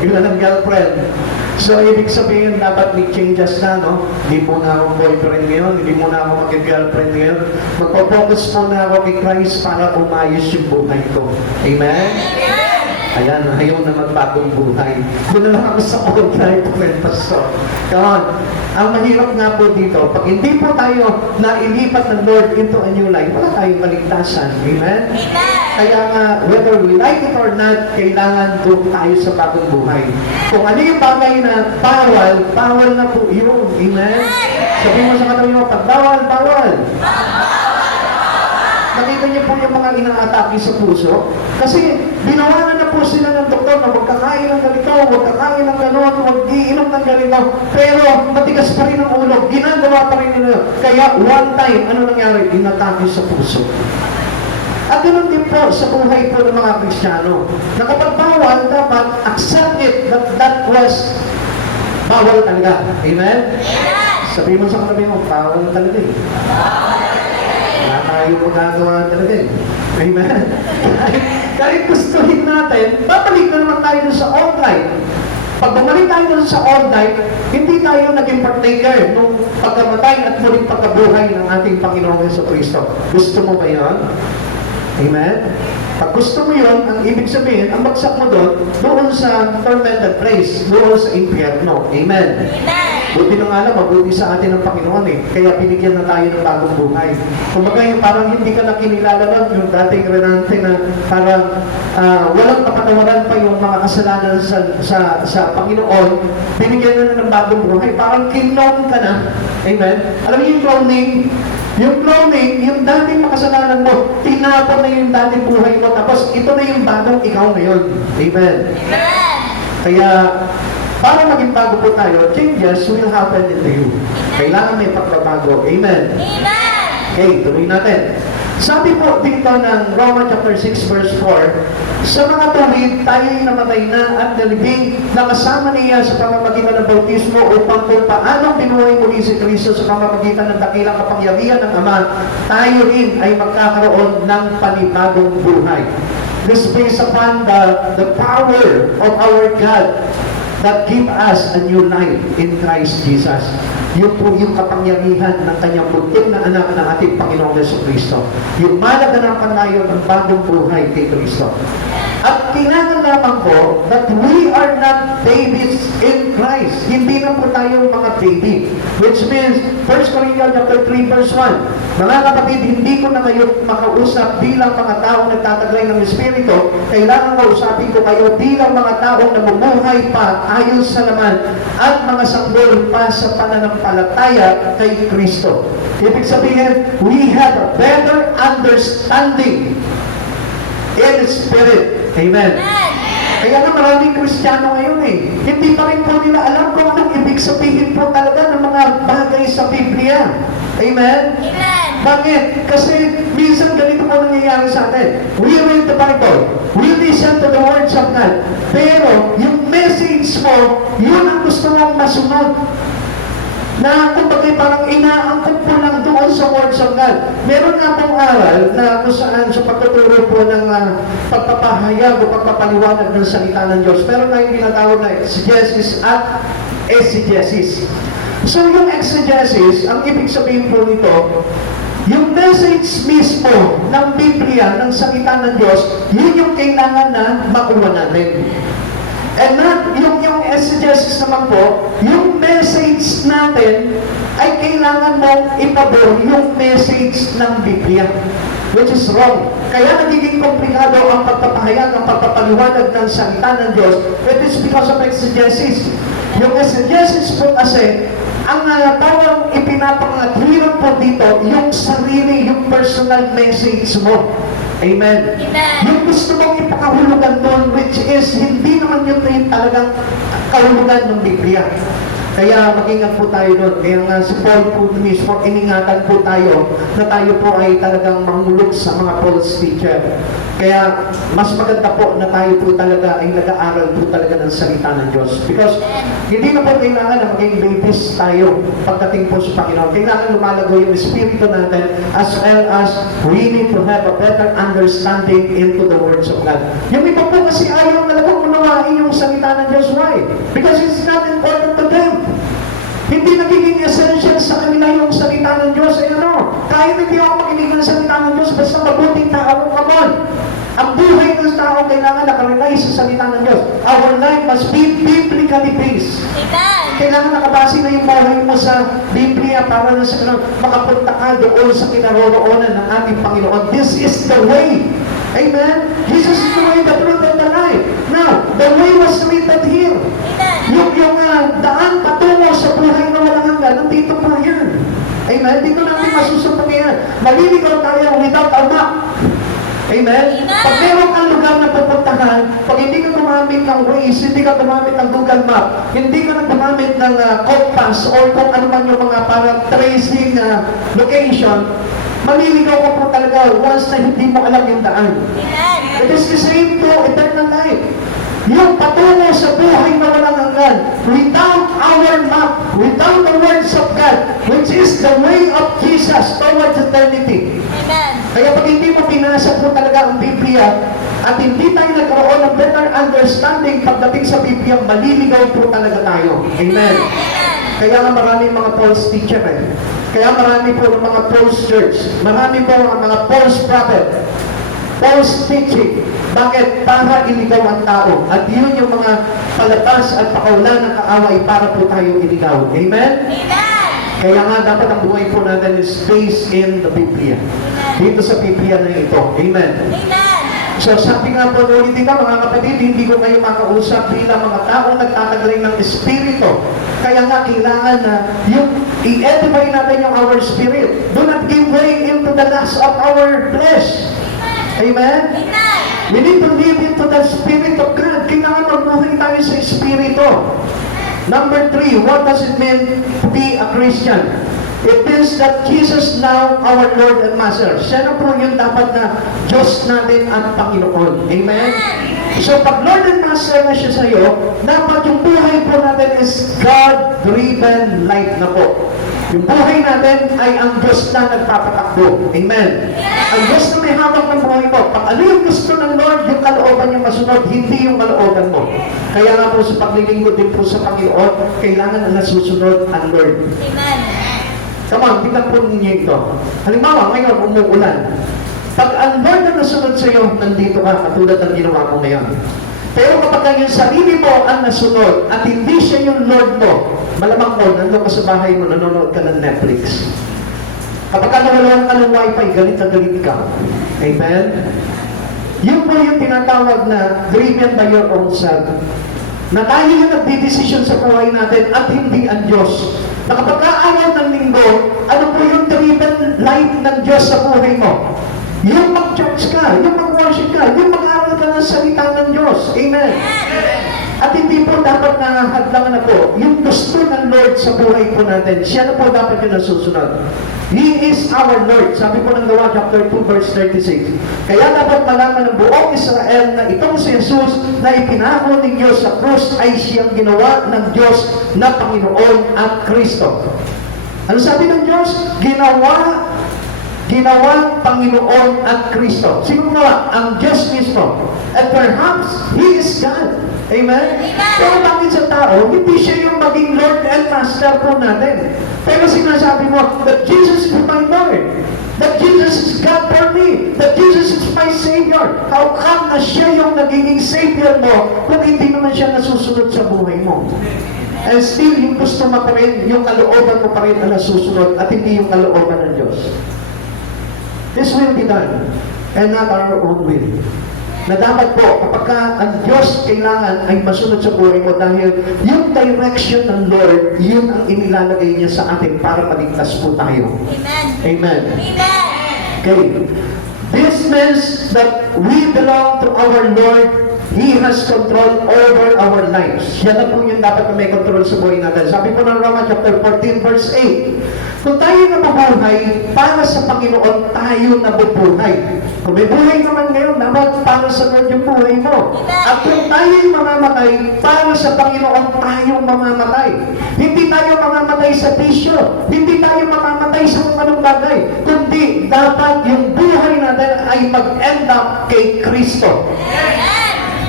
Ilan ang girlfriend? So, ibig sabihin, dapat may changes na, no? Hindi mo na ako boyfriend ngayon, hindi mo na ako mag-girlfriend ngayon. Magpo-focus mo na ako kay Christ para umayos yung buhay ko. Amen? Ayan, ayaw na magbagong buhay. Doon na lang ako sa old life, Pastor. Come on. Ang mahirap nga po dito, pag hindi po tayo nailipat ng Lord into a new life, wala tayong kaligtasan. Amen? Kaya nga, whether we like it or not, kailangan doon tayo sa bagong buhay. Kung ano yung bagay na bawal, bawal na po yun. Amen? Sabihin mo sa katabi mo, pag bawal, bawal. Nakita niyo po yung mga inaatake sa puso? Kasi binawalan na po sila ng doktor na huwag kakain ng ganito, huwag kakain ng gano'n, huwag iinom ng ganito. Pero matigas pa rin ang ulo, ginagawa pa rin nila. Kaya one time, ano nangyari? Inatake sa puso. At ganoon din po sa buhay po ng mga Kristiyano. Na kapag bawal, dapat accept it that was bawal talaga. Amen? Sabihin mo sa katabi mo, bawal talaga eh. Wala tayo magagawa talaga eh. Amen? Kahit gustuhin natin, babalik na naman tayo sa old life. Pag bumalik tayo sa old life, hindi tayo naging partaker nung pagkamatay at muling pagkabuhay ng ating Panginoong Jesucristo. Gusto mo ba yan? Amen? Pag gusto mo yun, ang ibig sabihin, ang bagsak mo doon sa tormented place, doon sa impyerno. Amen? Buti na nga lang, mabuti sa atin ng Panginoon eh. Kaya binigyan na tayo ng bagong buhay. Kumbaga yung parang hindi ka na kinilala lang, yung dating renante na parang walang kapatawaran pa yung mga kasalanan sa Panginoon, binigyan na ng bagong buhay. Parang kinlone ka na. Amen? Alam niyo yung cloning? Yung cloning, yung dating makasalanan mo, tinapon na yung dating buhay mo, tapos ito na yung bagong ikaw ngayon. Amen? Kaya, para maging bago po tayo, changes will happen into you. Kailangan may pagbabago. Amen? Okay, tuloy natin. Sabi po dito ng Romans chapter 6 verse 4, sa mga tuwid, tayo'y namatay na at nalibing na kasama niya sa pamamagitan ng bautismo upang kung paano binuhay muli si Kristo sa pamamagitan ng dakilang kapangyarihan ng Ama, tayo rin ay magkakaroon ng panibagong buhay. This based upon the power of our God that give us a new life in Christ Jesus. Yun po yung kapangyarihan ng kanyang bunting na anak ng ating Panginoong Jesucristo. Yung malaganapan tayo ng bagong buhay kay Kristo. At kinakalaman ko that we are not babies in Christ. Hindi na po tayo mga baby. Which means, 1 Corinthians chapter 3 verse 1, mga kapatid, hindi ko na kayo makausap bilang mga taong nagtataglay ng Espiritu. Kailangan kausapin ko kayo bilang mga taong namumuhay pa ayon sa laman at mga sanggol pa sa pananampalataya kay Kristo. Ibig sabihin, we have a better understanding in Spirit. Amen. Kaya na maraming Kristiyano ngayon eh. Hindi pa rin po nila alam kung anong ibig sabihin po talaga ng mga bagay sa Biblia. Amen? Bakit? Kasi minsan ganito po nangyayari sa atin. We read the Bible. We listen to the words of God. Pero yung message mo, yun ang gusto mong masunod. Na kumbaga parang inaangkot po lang sa Words of God. Meron nga pong aral na kung saan sa pagtuturo po ng pagpapahayag o pagpapaliwanag ng salita ng Diyos. Meron nga yung tinatawag na exegesis at eisegesis. So yung exegesis, ang ibig sabihin po nito, yung message mismo ng Biblia, ng salita ng Diyos, yun yung kailangan na makuha natin. And not, yung exegesis naman po, yung message natin ay kailangan mong ipabor yung message ng Biblia, which is wrong. Kaya nagiging komplikado ang pagpapahayag, ang pagpapaliwanag ng salita ng Diyos. It is because of exegesis. Yung exegesis po kasi, ang tawag ipinapangat, hirap po dito, yung sarili, yung personal message mo. Amen. Amen. Yung gusto mong ipakahulugan doon, which is, hindi naman yun yung talagang kahulugan ng Biblia. Kaya mag-ingat po tayo doon. Kaya nga si Paul po mismo, iningatan po tayo na tayo po ay talagang mangulog sa mga false teacher. Kaya mas maganda po na tayo po talaga ay nag-aaral po talaga ng salita ng Diyos. Because hindi na po kailangan na maging babies tayo pagdating po sa Panginoon. Kailangan lumalago yung espiritu natin as well as we need to have a better understanding into the words of God. Yung iba po kasi ayaw talagang unawain yung salita ng Diyos. Why? Because it's not important to them. Hindi nagiging essential sa kanila yung salita ng Diyos. Ay ano, kahit hindi ako makinig ng salita ng Diyos, basta mabuting tao, come on. Ang buhay ng tao kailangan nakarelay sa salita ng Diyos. Our life must be biblically based. Amen. Kailangan nakabase na yung buhay mo sa Biblia para na sa kanang makapunta ka doon sa kinaroroonan ng ating Panginoon. This is the way. Amen? Jesus is the way, the truth, and the life. Now, the way was written here. Amen. Yung daan patungo sa buhay na walang hanggan, nandito po yan. Amen? Dito natin masusumpong yan. Maliligaw tayo without a map. Amen? Pag meron kang lugar na pupuntahan, pag hindi ka gumamit ng Waze, hindi ka gumamit ng Google Map, hindi ka na gumamit ng compass or kung ano man yung mga parang tracing location, maliligaw ka po talaga once na hindi mo alam yung daan. Amen. It is the same to eternal life. Yung patungo sa buhay na walang hanggan, without our map, without the words of God, which is the way of Jesus towards eternity. Amen. Kaya pag hindi mo pinasa po talaga ang Biblia, at hindi tayo nagkaroon ng better understanding pagdating sa Biblia, maliligaw po talaga tayo. Amen. Kaya nga maraming mga false teacher Kaya marami po ng mga false church. Marami po ang mga false prophet. False teaching. Bakit? Para iligaw ang tao. At yun yung mga palabas at pakaulan ng kaaway para po tayo iligaw. Amen? Amen. Kaya nga dapat ang buhay po natin is based in the Biblia. Dito sa Biblia na ito. Amen? Amen. So sabi nga po ulit dito mga kapatid, hindi ko kayo makausap bilang mga taong nagtatagaling ng Espiritu. Kaya nga kailangan na yung i-edify natin yung our spirit. Do not give way into the lust of our flesh. Amen? Amen. We need to live into the Spirit of God. Kailangan magbuhay tayo sa Espiritu. Number 3, what does it mean to be a Christian? It means that Jesus now our Lord and Master. Siya na po yung dapat na Diyos natin ang Panginoon. Amen? So pag Lord and Master na siya sa iyo, dapat yung buhay po natin is God-driven life na po. Yung buhay natin ay ang Diyos na nagpapatakbo. Amen? Ang Diyos na may hawak ng buhay mo. Pag ano yung gusto ng Lord, yung kalooban niya masunod, hindi yung kalooban mo. Kaya nga po sa paglilingkod din po sa Panginoon, kailangan na nasusunod ang Lord. Amen. Come on, tingnan po ninyo ito. Halimbawa, ngayon, umuulan. Pag ang Lord na nasunod sa iyo, nandito ka, katulad ng ginawa mo ngayon. Pero kapag yung sarili mo ang nasunod at hindi siya yung Lord mo, malamang mo, nandun ka sa bahay mo, nanonood ka ng Netflix. Kapag nawalan ka ng wifi, galit na galit ka. Amen? Yun po yung tinatawag na driven by your own self. Na tayo yung nagdidesisyon sa buhay natin at hindi ang Diyos. Na kapag araw ng linggo, ano po yung driven life ng Diyos sa buhay mo? Yung mag-church ka, yung mag-worship ka, yung mag-aaral ka ng salita ng Diyos. Amen. At hindi po dapat nahadlangan na po yung gusto ng Lord sa buhay po natin. Siya na po dapat yung nasusunod. He is our Lord. Sabi po ng Gawa chapter 2 verse 36. Kaya dapat malaman ng buong Israel na itong si Jesus na ipinako ng Diyos sa krus ay siyang ginawa ng Diyos na Panginoon at Kristo. Ano sabi ng Diyos? Ginawang Panginoon at Kristo. Sino nga? Ang Diyos mismo. And perhaps, He is God. Amen? Pero bakit sa tao, hindi siya yung maging Lord and Master po natin. Pero sinasabi mo, that Jesus is my Lord. That Jesus is God for me. That Jesus is my Savior. How come na siya yung nagiging Savior mo kung hindi naman siya nasusunod sa buhay mo? And still, yung gusto mo pa rin, yung kalooban mo pa rin ang nasusunod at hindi yung kalooban ng Diyos. This will be done and not our own will. Na dapat po, kapag ang Diyos kailangan ay masunod sa buhay mo dahil yung direction ng Lord, yun ang inilalagay niya sa atin para maligtas po tayo. Amen. Amen. Amen. Okay. This means that we belong to our Lord. He has control over our lives. Yan na po yung dapat na may control sa buhay natin. Sabi po ng Romans chapter 14 verse 8, kung tayo nabubuhay, para sa Panginoon tayo nabubuhay. Kung may buhay naman ngayon, dapat para sa Lord yung buhay mo. At kung tayo'y mamamatay, para sa Panginoon tayong mamamatay. Hindi tayo mamamatay sa bisyo. Hindi tayo mamamatay sa kung anong bagay. Kundi dapat yung buhay natin ay mag-end up kay Kristo.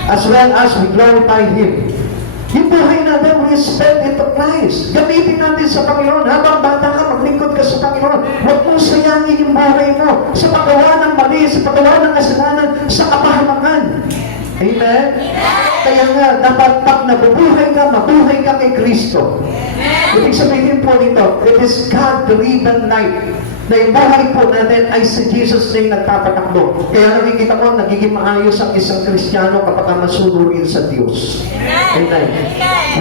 As well as we glorify Him. Yung buhay natin, we spend it to Christ. Gamitin natin sa Panginoon. Habang bata ka, maglingkod ka sa Panginoon. Huwag mong sayangin yung buhay mo sa paggawa ng mali, sa paggawa ng kasalanan, sa kapahamakan. Amen? Kaya nga, dapat pag nabubuhay ka, mabuhay ka kay Kristo. Ibig sabihin po nito, it is God-driven life. Na yung buhay po natin ay si Jesus na yung nagpapatakbo. Kaya nakikita ko, nagiging maayos ang isang Kristiyano kapag masunurin sa Diyos. Amen.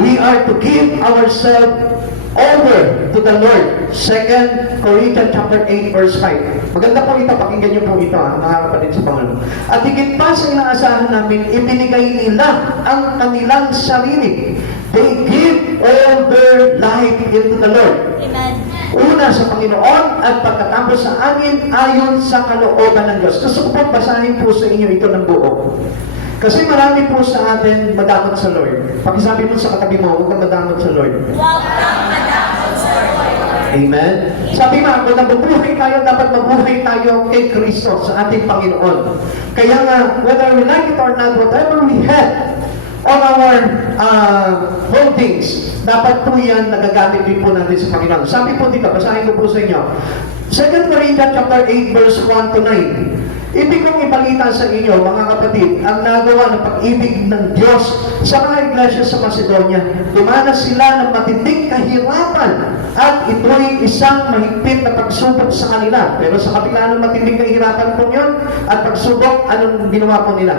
We are to give ourselves over to the Lord. 2 Corinthians chapter 8 verse 5. Maganda po ito, pakinggan niyo po ito, mga kapatid sa Panginoon. At higit pa sa inaasahan namin, ibinigay nila ang kanilang sarili. They give all their life into the Lord. Amen. Una sa Panginoon at pagkatapos sa amin ayon sa kalooban ng Diyos. Gusto ko po basahin po sa inyo ito ng buo. Kasi marami po sa atin madamot sa Lord. Pakisabi mo sa katabi mo, huwag kang madamot sa Lord. Huwag kang madamot sa Lord. Amen? Sabi nga, kung nabubuhay tayo, dapat mabuhay tayo kay Kristo sa ating Panginoon. Kaya nga, whether we like it or not, whatever we have, on our holdings, dapat po yan nagagamit din po natin sa Panginoon. Sabi po dito, basahin ko po sa inyo. 2 Corinthians chapter 8 verse 1 to 9. Ibig kong ibalita sa inyo, mga kapatid, ang nagawa ng pag-ibig ng Diyos sa mga iglesia sa Macedonia. Dumanas sila ng matinding kahirapan at ito'y isang mahigpit na pagsubok sa kanila. Pero sa kabila ng matinding kahirapan po yun at pagsubok, anong ginawa po nila?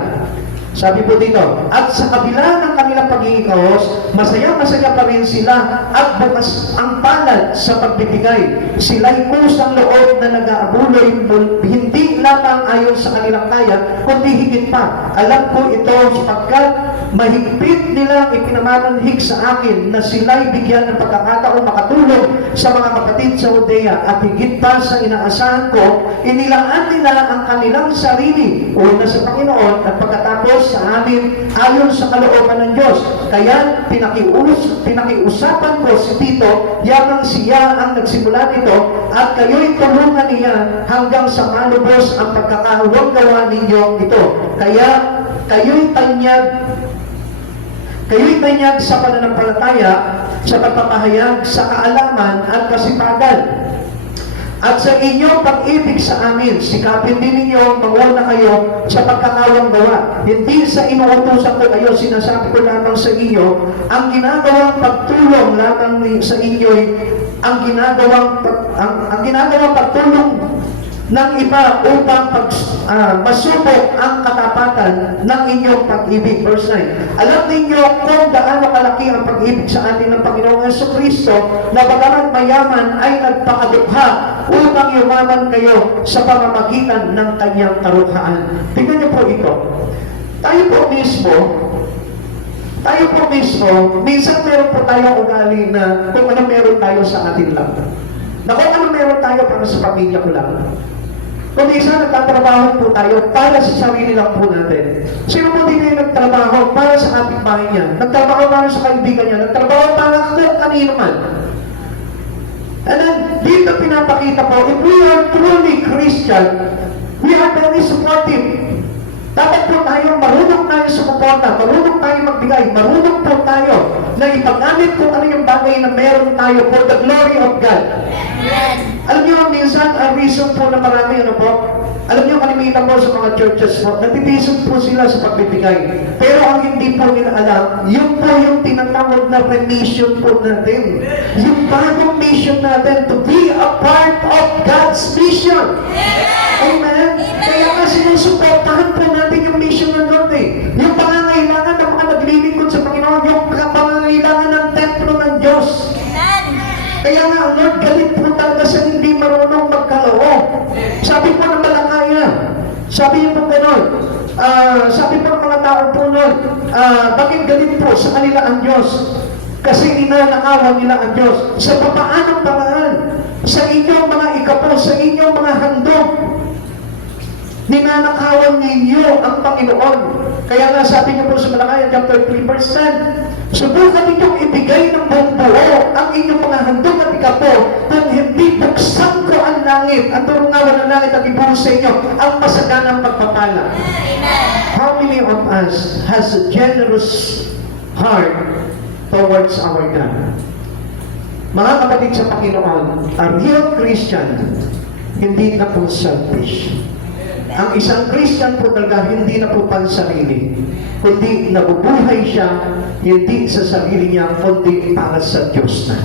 Sabi po dito, at sa kabila ng kanilang pag-iikahos, masaya-masaya pa rin sila at bukas ang palad sa pagbibigay. Sila'y kusang loob na nag-aabuloy, hindi lamang ayon sa kanilang kaya, kundi higit pa. Alam ko ito sapagkat mahigpit nilang ipinamananhig sa akin na sila'y bigyan ng pagkakataon makatulong sa mga kapatid sa Judea at higit pa sa inaasahan ko, inilaan nila ang kanilang sarili una sa Panginoon at pagkatapos sa amin ayon sa kalooban ng Diyos. Kaya pinakiusapan ko si Tito, yamang siya ang nagsimula nito at kayo'y tulungan niya hanggang sa malubos ang pagkakawang gawa ninyo ito. Kaya kayo'y tanyag sa pananampalataya, sa pagpapahayag, sa kaalaman at kasipagan. At sa inyong pag-ibig sa amin, sikapin din ninyo manguna kayo sa pagkakawang gawa. Hindi sa inuutusan ko kayo, sinasabi ko lamang sa inyo, ang ginagawang pagtulong lamang sa inyo'y ang ginagawang pagtulong ng iba upang masubok ang katapatan ng inyong pag-ibig. Verse 9. Alam ninyo kung gaano kalaki ang pag-ibig sa atin ng Panginoong Jesucristo na bagamat mayaman ay nagpakadukha upang yumaman kayo sa pamamagitan ng kanyang karughaan. Tingnan niyo po ito. Tayo po mismo, minsan meron po tayong ugali na kung ano meron tayo sa atin lang. Na kung ano meron tayo para sa pamilya ko lang. Kung isa nagtatrabaho po tayo para sa sarili lang po natin. Sino po din yung nagtrabaho para sa kapitbahay niya? Nagtrabaho para sa kaibigan niya? Nagtrabaho para kung kanino man? And then, dito pinapakita po, if we are truly Christian, we are very supportive. Dapat po tayo marunong tayo sumuporta, marunong tayo magbigay, marunong po tayo na ipagamit po ano yung bagay na meron tayo for the glory of God. Alam niyo, minsan, ang reason po na marami, ano po, alam niyo, kalimitan po sa mga churches po, natitisod po sila sa pagbibigay. Pero ang hindi po nila alam, yun po yung tinatawag na remission po natin. Yung bagong mission natin to be a part of God's mission. Amen? Kaya nga sinusuportahan po natin yung mission ng Lord eh. Yung pangangailangan ng mga naglilingkod sa Panginoon, yung pangangailangan ng templo ng Diyos. Kaya nga, ang Lord, galit po talaga sa hindi marunong magkaloob. Sabi po ng Malakaya, sabi niyo po gano'n, sabi po ng mga tao po nun, bakit galit po sa kanila ang Diyos? Kasi ninanakawan nila ang Diyos. Sa papaanong paraan, sa inyong mga ikapo, sa inyong mga handog, ninanakawan ninyo ang Panginoon. Kaya nga sabi niyo po sa Malakaya chapter 3 verse 10, subukan ninyong ibigay ng buong buo ang inyong mga handog at ikapo kung hindi buksan ko ang langit at turungawan ng langit at ibuhos sa inyo ang masaganang pagpapala. How many of us has a generous heart towards our God? Mga kapatid sa Panginoon, a real Christian, hindi na po selfish. Ang isang Christian po talaga hindi na po pansarili, kundi nabubuhay siya hindi sa sarili niya, kundi para sa Diyos na.